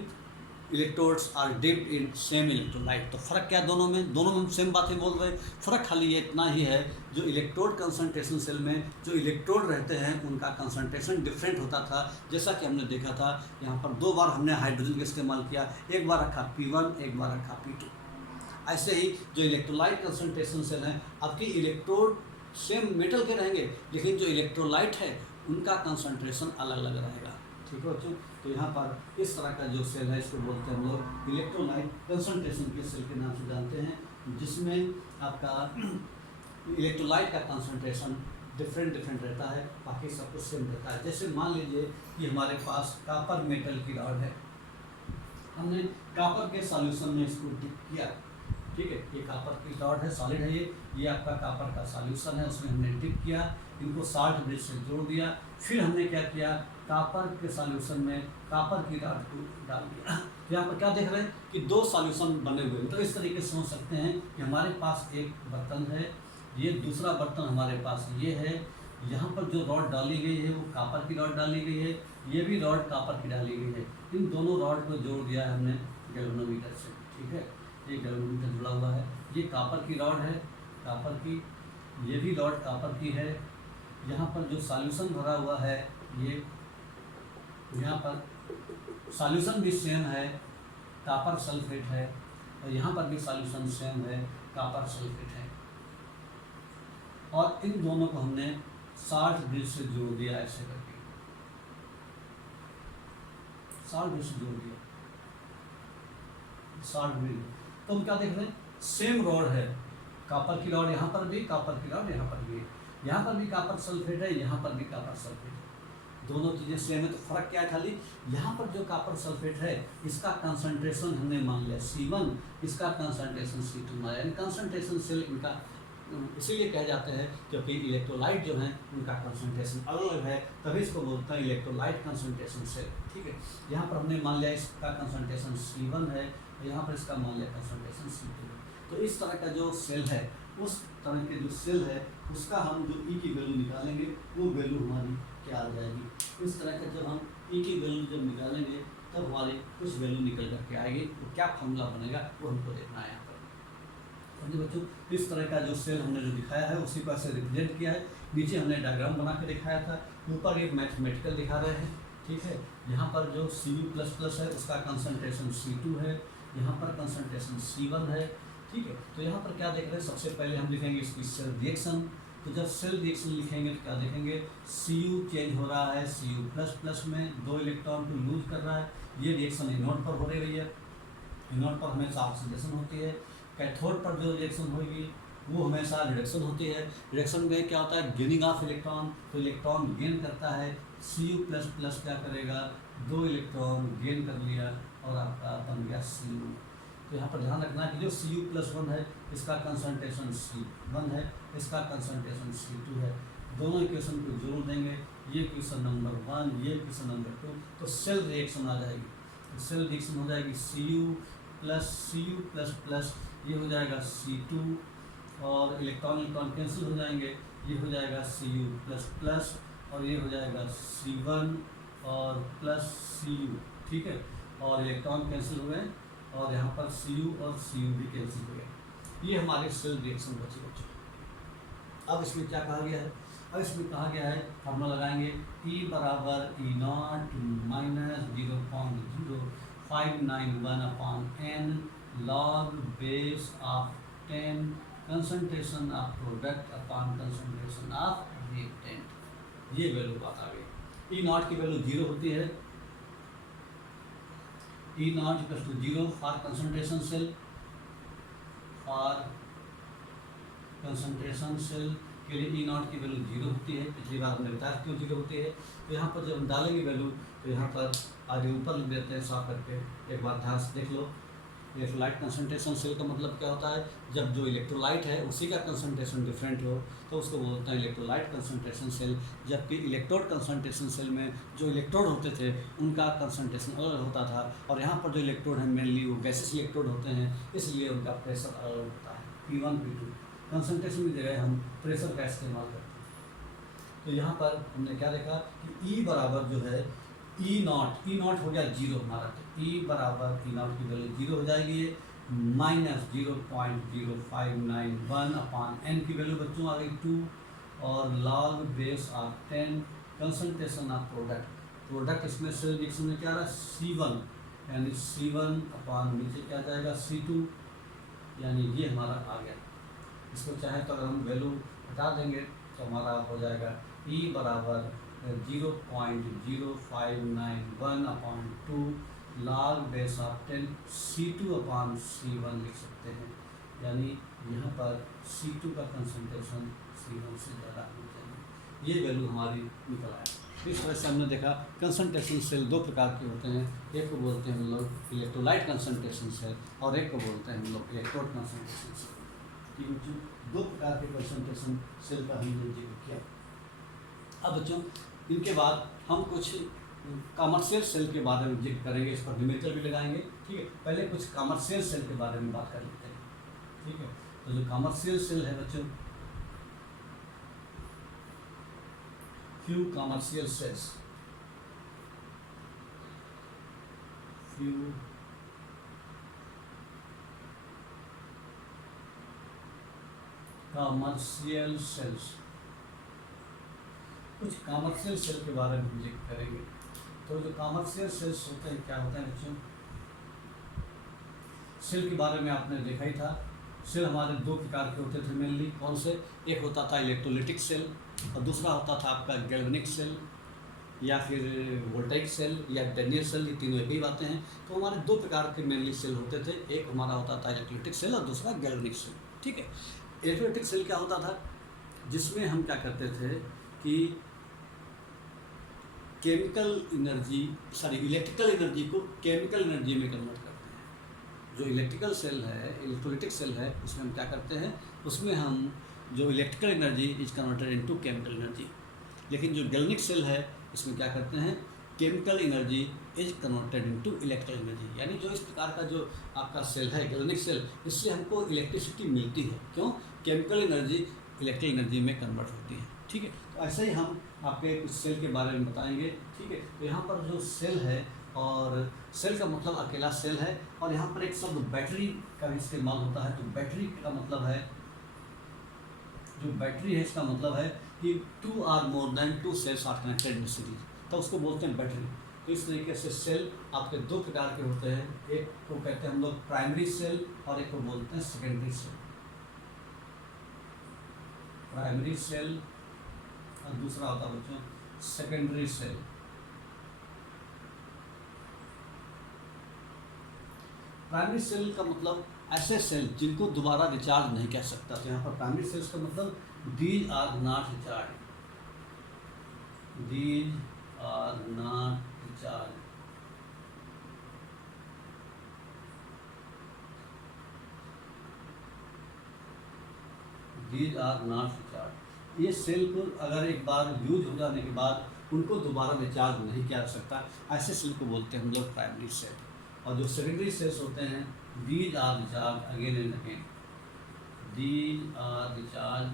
electrodes are dipped in same electrolyte. तो फ़र्क क्या है दोनों में, दोनों में हम सेम बातें बोल रहे हैं, फ़र्क खाली ये इतना ही है, जो इलेक्ट्रोड कंसंट्रेशन सेल में जो इलेक्ट्रोड रहते हैं उनका कंसंट्रेशन डिफरेंट होता था। जैसा कि हमने देखा था यहाँ पर 2 बार हमने हाइड्रोजन का इस्तेमाल किया, एक बार रखा P1, एक बार रखा P2। ऐसे ही जो इलेक्ट्रोलाइट कंसंट्रेशन सेल हैं, आपके इलेक्ट्रोड सेम मेटल के रहेंगे, लेकिन जो इलेक्ट्रोलाइट है उनका कंसंट्रेशन अलग अलग रहेगा, ठीक है बच्चों। तो यहाँ पर इस तरह का जो सेल है इसको बोलते हैं हम लोग इलेक्ट्रोलाइट कंसंट्रेशन के सेल के नाम से जानते हैं, जिसमें आपका इलेक्ट्रोलाइट का कंसंट्रेशन डिफरेंट रहता है, बाकी सब कुछ सेम रहता है। जैसे मान लीजिए कि हमारे पास कॉपर मेटल की रॉड है, हमने कॉपर के सॉल्यूशन में इसको डिप किया, ठीक है, ये कॉपर की रॉड है, सॉलिड है ये आपका कॉपर का सॉल्यूशन है, उसमें हमने डिप किया, इनको साल्ट ब्रिज से जोड़ दिया। फिर हमने क्या किया, कॉपर के सॉल्यूशन में कॉपर की रॉड को डाल दिया। तो यहाँ पर क्या देख रहे हैं कि दो सॉल्यूशन बने हुए हैं। तो इस तरीके से समझ सकते हैं कि हमारे पास एक बर्तन है, ये दूसरा बर्तन हमारे पास ये है, यहाँ पर जो रॉड डाली गई है वो कॉपर की रॉड डाली गई है, ये भी रॉड कॉपर की डाली गई है। इन दोनों रॉड को जोड़ दिया है हमने गैल्वेनोमीटर से, ठीक है। ये गैल्वेनोमीटर जुड़ा हुआ है, ये कॉपर की रॉड है, कॉपर की, ये भी रॉड कॉपर की है। यहाँ पर जो सॉल्यूशन भरा हुआ है ये, यहाँ पर सॉल्यूशन भी सेम है, कॉपर सल्फेट है, और यहाँ पर भी सॉल्यूशन सेम है, कॉपर सल्फेट है। और इन दोनों को हमने शॉर्ट ब्रिज से जोड़ दिया, ऐसे करके शॉर्ट ब्रिज से जोड़ दिया, शॉर्ट ब्रिज। तो हम क्या देख रहे हैं, सेम रॉड है, कॉपर की रॉड यहाँ पर भी, कॉपर की रॉड यहाँ पर भी है, यहाँ पर भी कॉपर सल्फेट है, यहाँ पर भी कॉपर सल्फेट है, दोनों चीज़ें सेम है। तो फर्क क्या है, खाली यहाँ पर जो कॉपर सल्फेट है इसका कंसंट्रेशन हमने मान लिया C1, इसका कंसंट्रेशन C2 मान लिया, यानी कंसंट्रेशन सेल इनका इसीलिए कहे जाते हैं क्योंकि इलेक्ट्रोलाइट जो हैं उनका कंसंट्रेशन अलग अलग है, तभी इसको बोलते हैं इलेक्ट्रोलाइट कंसंट्रेशन सेल, ठीक है। यहाँ पर हमने मान लिया इसका कंसंट्रेशन C1 है, यहाँ पर इसका मान लिया कंसंट्रेशन C2 है। तो इस तरह का जो सेल है, उस तरह के जो सेल है उसका हम जो E की वैल्यू निकालेंगे वो वैल्यू हमारी क्या आ जाएगी। इस तरह का जब हम E की वैल्यू जब निकालेंगे तब हमारी कुछ वैल्यू निकल करके आएगी, तो क्या फॉर्मूला बनेगा वो हमको देखना है यहाँ पर। समझे बच्चों, इस तरह का जो सेल हमने जो दिखाया है उसी पर से रिप्रेजेंट किया है। नीचे हमने डायग्राम बना के दिखाया था, ऊपर एक मैथमेटिकल दिखा रहे हैं, ठीक है। यहाँ पर जो Cu++ है उसका कंसंट्रेशन C2 है, यहाँ पर कंसंट्रेशन C1 है, ठीक है। तो यहाँ पर क्या देख रहे हैं, सबसे पहले हम लिखेंगे इसकी सेल रिएक्शन। तो जब सेल रिएक्शन लिखेंगे तो क्या देखेंगे, Cu चेंज हो रहा है Cu++ में, 2 इलेक्ट्रॉन को लूज कर रहा है, ये रिएक्शन एनोड पर हो रही है, एनोड पर हमेशा ऑक्सीडेशन होती है। कैथोड पर जो रिएक्शन होगी वो हमेशा रिडक्शन होती है। रिडक्शन में क्या होता है, गेनिंग ऑफ इलेक्ट्रॉन, तो इलेक्ट्रॉन गेन करता है, Cu++ क्या करेगा, 2 इलेक्ट्रॉन गेन कर लिया और आपका बन गया Cu। तो यहाँ पर ध्यान रखना है कि जो Cu+1 है इसका कंसंट्रेशन C1 है, इसका कंसंट्रेशन C2 है, दोनों इक्वेशन को जोड़ देंगे, ये इक्वेशन नंबर 1, ये इक्वेशन नंबर 2, तो सेल रिएक्शन आ जाएगी। तो सेल रिएक्शन हो जाएगी Cu+, ये हो जाएगा C2, और इलेक्ट्रॉन कैंसिल हो जाएंगे, ये हो जाएगा Cu++, और ये हो जाएगा C1 और प्लस Cu, ठीक है। और इलेक्ट्रॉन कैंसिल हुए और यहाँ पर Cu और Cu भी कैंसिल हो गए। ये हमारे सेल रिएक्शन बचे बच्चों। अब इसमें क्या कहा गया है, अब इसमें कहा गया है, फॉर्मूला लगाएंगे E बराबर E0 -0.0591/n log base of 10 concentration of product upon concentration of reactant, ये वैल्यू बात आ गई। E0 की वैल्यू 0 होती है, E0 = 0 for concentration cell, for concentration cell के लिए E0 की वैल्यू 0 होती है। पिछली बार हमने बताया क्यों 0 होती है। तो यहाँ पर जब हम डालेंगे वैल्यू तो यहाँ पर आगे ऊपर लिख देते हैं साफ करके, एक बार ध्यान से देख लो। इलेक्ट्रोलाइट कंसंट्रेशन सेल का मतलब क्या होता है, जब जो इलेक्ट्रोलाइट है उसी का कंसंट्रेशन डिफरेंट हो तो उसको बोलते हैं इलेक्ट्रोलाइट कंसंट्रेशन सेल। जबकि इलेक्ट्रोड कंसंट्रेशन सेल में जो इलेक्ट्रोड होते थे उनका कंसंट्रेशन अलग होता था, और यहाँ पर जो इलेक्ट्रोड हैं मेनली वो गैसेस इलेक्ट्रोड होते हैं, इसलिए उनका प्रेशर अलग होता है। P1 P2 कंसंट्रेशन की जगह हम प्रेशर का इस्तेमाल करते हैं। तो यहाँ पर हमने क्या देखा कि E बराबर जो है E0 हो गया 0 हमारा, तो E बराबर E0 की वैल्यू 0 हो जाएगी, -0.0591/n की वैल्यू बच्चों आ गई 2, और log base of 10 concentration of product इसमें सेल रिएक्शन में क्या रहा C1, यानी C1 नीचे क्या जाएगा C2, यानी ये हमारा आ गया। इसको चाहे तो अगर हम वैल्यू हटा देंगे तो हमारा हो जाएगा E बराबर 0.0591/2 log base of 10 C2/C1 लिख सकते हैं, यानी यहाँ पर C2 का कंसंट्रेशन C1 से ज़्यादा होना चाहिए। ये वैल्यू हमारी निकल आए। इस तरह से हमने देखा कंसंट्रेशन सेल 2 प्रकार के होते हैं, एक को बोलते हैं हम लोग इलेक्ट्रोलाइट कंसंट्रेशन सेल और एक को बोलते हैं हम लोग इलेक्ट्रोड कंसंट्रेशन सेल। ठीक है बच्चों, 2 प्रकार के कंसंट्रेशन सेल का हमने जिक्र किया। अब बच्चों इनके बाद हम कुछ कमर्शियल सेल के बारे में जिक्र करेंगे, इस पर न्यूमेरिकल भी लगाएंगे। ठीक है, पहले कुछ कमर्शियल सेल के बारे में बात कर लेते हैं। ठीक है, तो जो कमर्शियल सेल है बच्चों, few commercial cells, few commercial cells, कुछ कमर्शियल सेल के बारे में जिक्र करेंगे। तो जो कमर्शियल सेल्स होते हैं, क्या होता है बच्चों, सेल के बारे में आपने देखा ही था। सेल हमारे दो प्रकार के होते थे मेनली, कौन से, एक होता था इलेक्ट्रोलिटिक सेल और दूसरा होता था आपका गैल्वेनिक सेल या फिर वोल्टाइक सेल या डेनियर सेल, ये तीनों एक ही बातें हैं। तो हमारे दो प्रकार के मेनली सेल होते थे, एक हमारा होता था इलेक्ट्रोलिटिक सेल और दूसरा गैल्वेनिक सेल। ठीक है, इलेक्ट्रोलिटिक सेल क्या होता था, जिसमें हम क्या करते थे कि इलेक्ट्रिकल एनर्जी को केमिकल एनर्जी में कन्वर्ट करते हैं। जो इलेक्ट्रिकल सेल है, इलेक्ट्रोलिटिक सेल है, उसमें हम क्या करते हैं, उसमें हम जो electrical energy is converted into chemical energy. लेकिन जो गैल्वेनिक सेल है, इसमें क्या करते हैं, chemical energy is converted into electrical energy. यानी जो इस प्रकार का जो आपका सेल है गैल्वेनिक सेल, इससे हमको इलेक्ट्रिसिटी मिलती है। क्यों, केमिकल एनर्जी इलेक्ट्रिकल एनर्जी में कन्वर्ट होती है। ठीक है, तो ऐसे ही हम आपके कुछ सेल के बारे में बताएंगे। ठीक है, तो यहाँ पर जो सेल है, और सेल का मतलब अकेला सेल है, और यहाँ पर एक शब्द बैटरी का भी इस्तेमाल होता है। तो बैटरी का मतलब है, जो बैटरी है इसका मतलब है कि 2 or more than 2 cells are connected in series, तो उसको बोलते हैं बैटरी। तो इस तरीके से सेल आपके दो प्रकार के होते हैं, एक को कहते हैं हम लोग प्राइमरी सेल और एक को बोलते हैं सेकेंडरी सेल। प्राइमरी सेल और दूसरा होता है बच्चों सेकेंडरी सेल। प्राइमरी सेल का मतलब ऐसे सेल जिनको दोबारा रिचार्ज नहीं कर सकता। तो यहाँ पर प्राइमरी सेल्स का मतलब these are not recharge, these are not recharge. These are not recharge. ये सेल को अगर एक बार यूज हो जाने के बाद उनको दोबारा रिचार्ज नहीं किया जा सकता, ऐसे सेल को बोलते हैं हम लोग प्राइमरी सेल। और जो सेकेंडरी सेल्स होते हैं, these are recharge again and again, these are recharge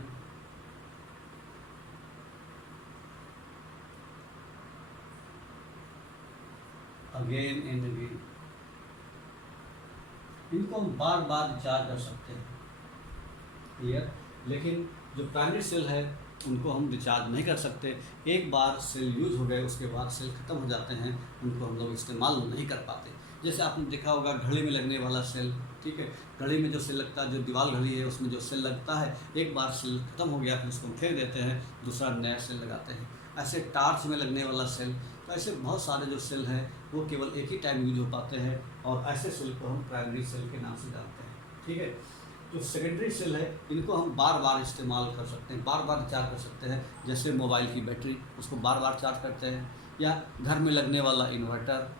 again and again. इनको हम बार बार रिचार्ज कर सकते हैं, क्लियर। लेकिन जो प्राइमरी सेल है उनको हम रिचार्ज नहीं कर सकते। एक बार सेल यूज हो गए उसके बाद सेल ख़त्म हो जाते हैं, उनको हम लोग इस्तेमाल नहीं कर पाते। जैसे आपने देखा होगा घड़ी में लगने वाला सेल, ठीक है, घड़ी में जो सेल लगता है, जो दीवार घड़ी है उसमें जो सेल लगता है, एक बार सेल ख़त्म हो गया फिर उसको फेंक देते हैं, दूसरा नया सेल लगाते हैं। ऐसे टार्च में लगने वाला सेल, तो ऐसे बहुत सारे जो सेल हैं वो केवल एक ही टाइम यूज हो पाते हैं, और ऐसे सेल को हम प्राइमरी सेल के नाम से जानते हैं। ठीक है, जो सेकेंडरी सेल है इनको हम बार बार इस्तेमाल कर सकते हैं, बार बार चार्ज कर सकते हैं। जैसे मोबाइल की बैटरी, उसको बार बार चार्ज करते हैं, या घर में लगने वाला इन्वर्टर।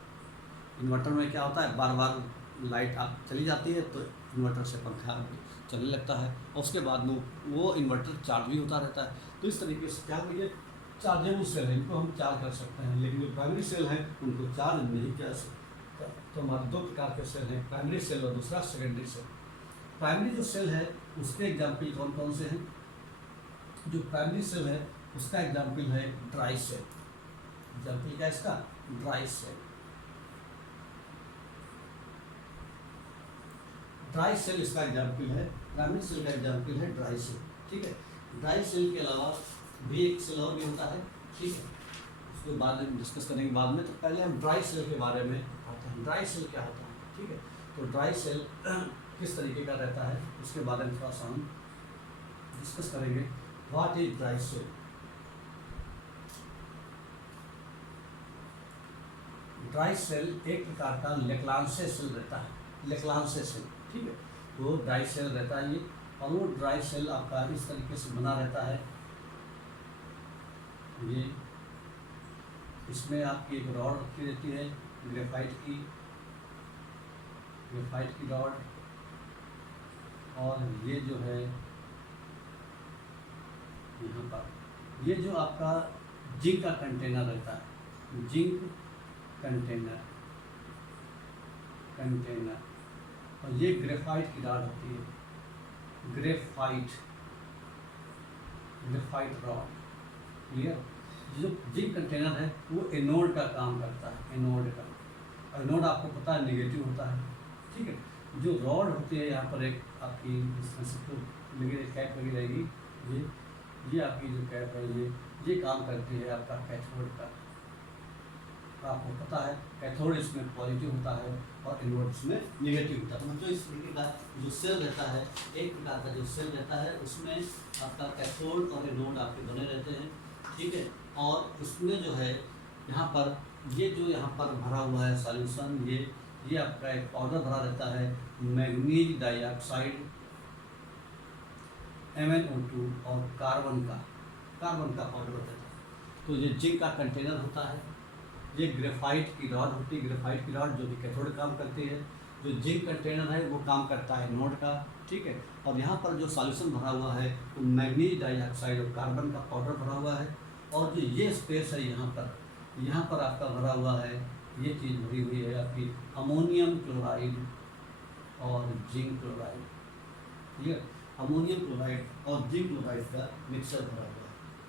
इन्वर्टर में क्या होता है, बार बार लाइट आप चली जाती है तो इन्वर्टर से पंखा चलने लगता है, और उसके बाद में वो इन्वर्टर चार्ज भी होता रहता है। तो इस तरीके से क्या हुई है, चार्जेबल सेल है, इनको हम चार्ज कर सकते हैं। लेकिन जो प्राइमरी सेल है उनको चार्ज नहीं कर सकते। तो हमारे दो प्रकार के सेल हैं, प्राइमरी सेल और दूसरा सेकेंडरी सेल। प्राइमरी जो सेल है उसके एग्जाम्पल कौन कौन से हैं, जो प्राइमरी सेल है उसका एग्जाम्पल है ड्राई सेल। एग्जाम्पल क्या है इसका, ड्राई सेल। ड्राई सेल इसका एग्जाम्पल है, प्राइमरी सेल का एग्जाम्पल है ड्राई सेल। ठीक है, ड्राई सेल के अलावा भी एक सेल और भी होता है, ठीक है, उसके बाद में डिस्कस करेंगे बाद में। तो पहले हम ड्राई सेल के बारे में बताते हैं, ड्राई सेल क्या होता है। ठीक है, तो ड्राई सेल किस तरीके का रहता है उसके बारे में थोड़ा सा हम डिस्कस करेंगे। What is dry cell. Dry cell एक प्रकार का लेक्लांसे सेल रहता है, लेक्लांसे सेल। ठीक है, वो ड्राई सेल रहता है ये, और वो ड्राई सेल आपका इस तरीके से बना रहता है। ये इसमें आपकी एक रॉड रखी रहती है ग्रेफाइट की रॉड, और ये जो है यहाँ पर ये जो आपका जिंक का कंटेनर रहता है, जिंक कंटेनर और ये ग्रेफाइट की रॉड होती है, ग्रेफाइट रॉड। क्लियर? जो जिंक कंटेनर है वो एनोड का काम करता है, एनोड का। एनोड आपको पता है नेगेटिव होता है, ठीक है। जो रॉड होती है यहाँ पर एक आपकी इसमें से तो लगी कैप लगी रहेगी, ये आपकी जो कैप है ये काम करती है आपका कैथोड का। आपको पता है कैथोड इसमें पॉजिटिव होता है और एनोड इसमें नेगेटिव होता है। मतलब इस तरीके का जो सेल रहता है, एक प्रकार का जो सेल रहता है उसमें आपका कैथोड और एनोड आपके बने रहते हैं, ठीक है। और इसमें जो है यहाँ पर ये जो यहाँ पर भरा हुआ है सॉल्यूशन, ये आपका एक पाउडर भरा रहता है मैग्नीज डाइऑक्साइड MnO2 और कार्बन का पाउडर रहता है। तो ये जिंक का कंटेनर होता है, ये ग्रेफाइट की रॉड होती है, ग्रेफाइट की रॉड जो कि कैथोड काम करती है। जो जिंक कंटेनर है वो काम करता है एनोड का, ठीक है। और यहाँ पर जो सॉल्यूशन भरा हुआ है वो मैग्नीज डाइऑक्साइड और कार्बन का पाउडर भरा हुआ है। और जो ये स्पेस है यहाँ पर आपका भरा हुआ है, ये चीज़ भरी हुई है आपकी अमोनियम क्लोराइड और zinc chloride. Clear? Ammonium chloride और जिंक क्लोराइड का मिक्सचर भरा हुआ है,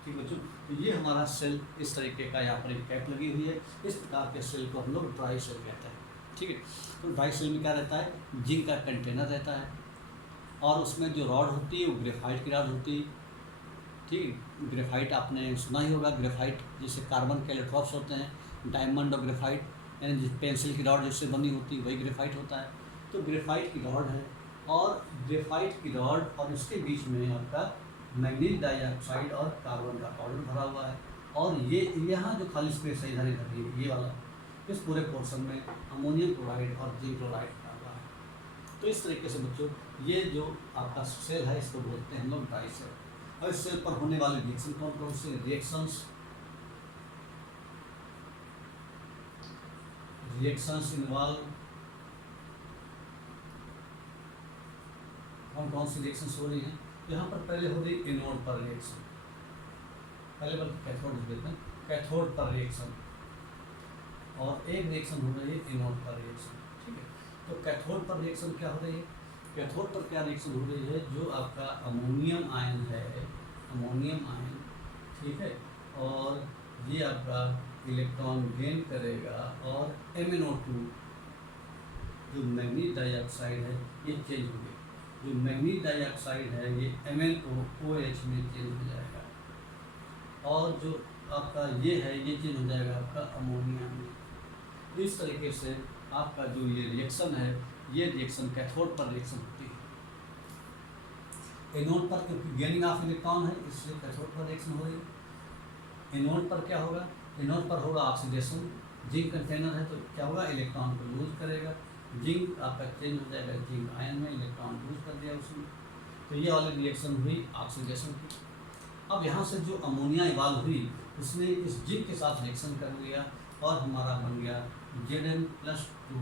ठीक बच्चों। तो ये हमारा सेल इस तरीके का यहाँ पर एक कैप लगी हुई है। इस प्रकार के सेल को हम लोग ड्राई सेल कहते हैं, ठीक है। तो ड्राई सेल में क्या रहता है, जिंक का कंटेनर रहता है और उसमें जो रॉड होती है वो ग्रेफाइट की रॉड होती है, ठीक। ग्रेफाइट आपने सुना ही होगा, ग्रेफाइट जैसे कार्बन के इलेक्ट्रॉन्स होते हैं, डायमंड और ग्रेफाइट यानी पेंसिल की रॉड जिससे बनी होती है वही ग्रेफाइट होता है। तो ग्रेफाइट की रॉड है और ग्रेफाइट की रॉड और इसके बीच में आपका मैग्नीज डाइऑक्साइड और कार्बन का पाउडर भरा हुआ है। और ये यहाँ जो खाली स्पेस है इधर ये वाला, इस पूरे पोर्शन में अमोनियम क्लोराइड और जिंक क्लोराइड भरा हुआ है। तो इस तरीके से बच्चों ये जो आपका सेल है इसको बोलते हैं हम लोग ड्राई सेल। और इस सेल पर होने वाले रिएक्शन कौन से रिएक्शंस इन्वॉल्व, कौन सी रिएक्शंस हो रही हैं। यहाँ पर पहले हो रही एनोड पर रिएक्शन, पहले बल्कि कैथोड देते हैं, कैथोड पर रिएक्शन, और एक रिएक्शन हो रही है एनोड पर रिएक्शन, ठीक है। तो कैथोड पर रिएक्शन क्या हो रही है, कैथोड पर क्या रिएक्शन हो रही है, जो आपका अमोनियम आयन है, अमोनियम आयन, ठीक है, और ये आपका इलेक्ट्रॉन गेन करेगा और MnO2 जो मैग्नीज डाइऑक्साइड है ये चेंज हो गया। जो मैग्नीज डाइऑक्साइड है ये MnOOH में चेंज हो जाएगा और जो आपका ये है ये चेंज हो जाएगा आपका अमोनिया में। इस तरीके से आपका जो ये रिएक्शन है ये रिएक्शन कैथोड पर रिएक्शन होती है। एनोड पर क्योंकि गेनिंग ऑफ इलेक्ट्रॉन है इसलिए कैथोड पर रिएक्शन हो रही है। एनोड पर क्या होगा, एनोड पर होगा ऑक्सीडेशन, जिंक कंटेनर है तो क्या होगा, इलेक्ट्रॉन को लूज करेगा, जिंक आपका चेंज हो जाएगा जिंक आयन में, इलेक्ट्रॉन लूज कर दिया उसमें। तो ये वाली रिएक्शन हुई ऑक्सीडेशन की। अब यहाँ से जो अमोनिया इवाल्व हुई उसने इस जिंक के साथ रिएक्शन कर लिया और हमारा बन गया Zn+2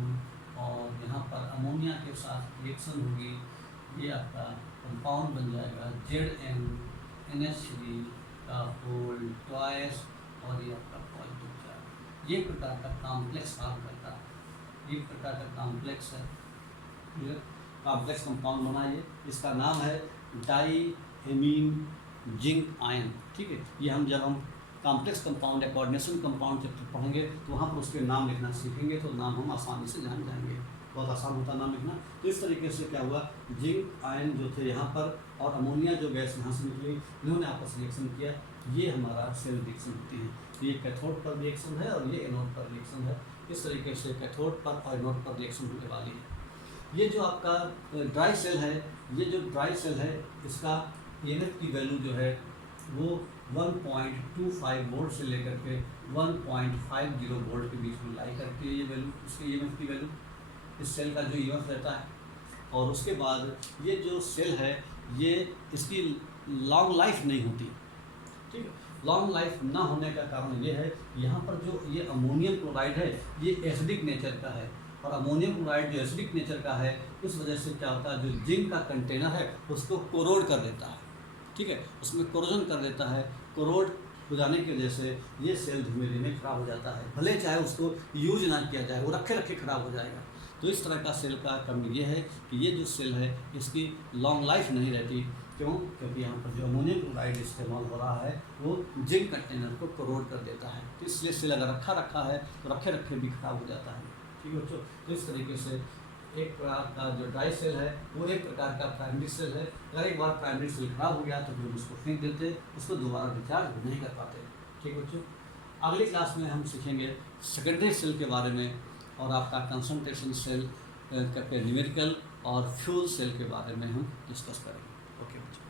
और यहाँ पर अमोनिया के साथ रिएक्शन होगी, ये आपका कंपाउंड बन जाएगा ZnNH3 का होल ट्वाइस और ये आपका पॉजिटिव चार्ज। ये प्रकार का कॉम्प्लेक्स काम करता है, ये प्रकार का कॉम्प्लेक्स है, कॉम्प्लेक्स कंपाउंड बनाइए, इसका नाम है डाईहेमीन जिंक आयन, ठीक है। ये हम जब हम कॉम्प्लेक्स कंपाउंड या कोऑर्डिनेशन कंपाउंड जब पढ़ेंगे तो वहाँ पर उसके नाम लिखना सीखेंगे तो नाम हम आसानी से जान जाएंगे, बहुत आसान होता नाम लिखना। तो इस तरीके से क्या हुआ, जिंक आयन जो थे यहाँ पर और अमोनिया जो गैस यहाँ से निकली इन्होंने आपस रिएक्शन किया, ये हमारा सेल रिएक्शन होती है। ये कैथोड पर रिएक्शन है और ये एनोड पर रिएक्शन है। इस तरीके से कैथोड पर और एनोड पर रिएक्शन होने वाली है। ये जो आपका ड्राई सेल है, ये जो ड्राई सेल है इसका EMF की वैल्यू जो है वो 1.25 वोल्ट से लेकर के 1.50 वोल्ट के बीच में लाई करती है। ये वैल्यू इसकी EMF की वैल्यू इस सेल का जो EMF रहता है। और उसके बाद ये जो सेल है ये इसकी लॉन्ग लाइफ नहीं होती, ठीक है। लॉन्ग लाइफ ना होने का कारण ये है, यहाँ पर जो ये अमोनियम क्लोराइड है ये एसिडिक नेचर का है और अमोनियम क्लोराइड जो एसिडिक नेचर का है इस वजह से क्या होता है, जो जिंक का कंटेनर है उसको कोरोड कर देता है, ठीक है, उसमें कोरोजन कर देता है। कोरोड हो जाने की वजह से ये सेल धीमे धीमे खराब हो जाता है, भले चाहे उसको यूज ना किया जाए, वो रखे रखे खराब हो जाएगा। तो इस तरह का सेल का कमी ये है कि ये जो सेल है इसकी लॉन्ग लाइफ नहीं रहती। क्यों? क्योंकि यहाँ पर जो अमोनियम क्लोराइड इस्तेमाल हो रहा है वो जिंक कंटेनर को करोड कर देता है, तो इसलिए सेल अगर रखा है तो रखे रखे भी खराब हो जाता है। ठीक है बच्चों, तो इस तरीके से एक प्रकार का जो ड्राई सेल है वो एक प्रकार का प्राइमरी सेल है। अगर एक बार प्राइमरी सेल खराब हो गया तो फिर उसको फेंक देते, उसको दोबारा रिचार्ज नहीं कर पाते। ठीक बच्चों, अगली क्लास में हम सीखेंगे सेकेंडरी सेल के बारे में और आपका कंसंट्रेशन सेल, न्यूमेरिकल और फ्यूल सेल के बारे में हम डिस्कस करेंगे। ओके बच्चों।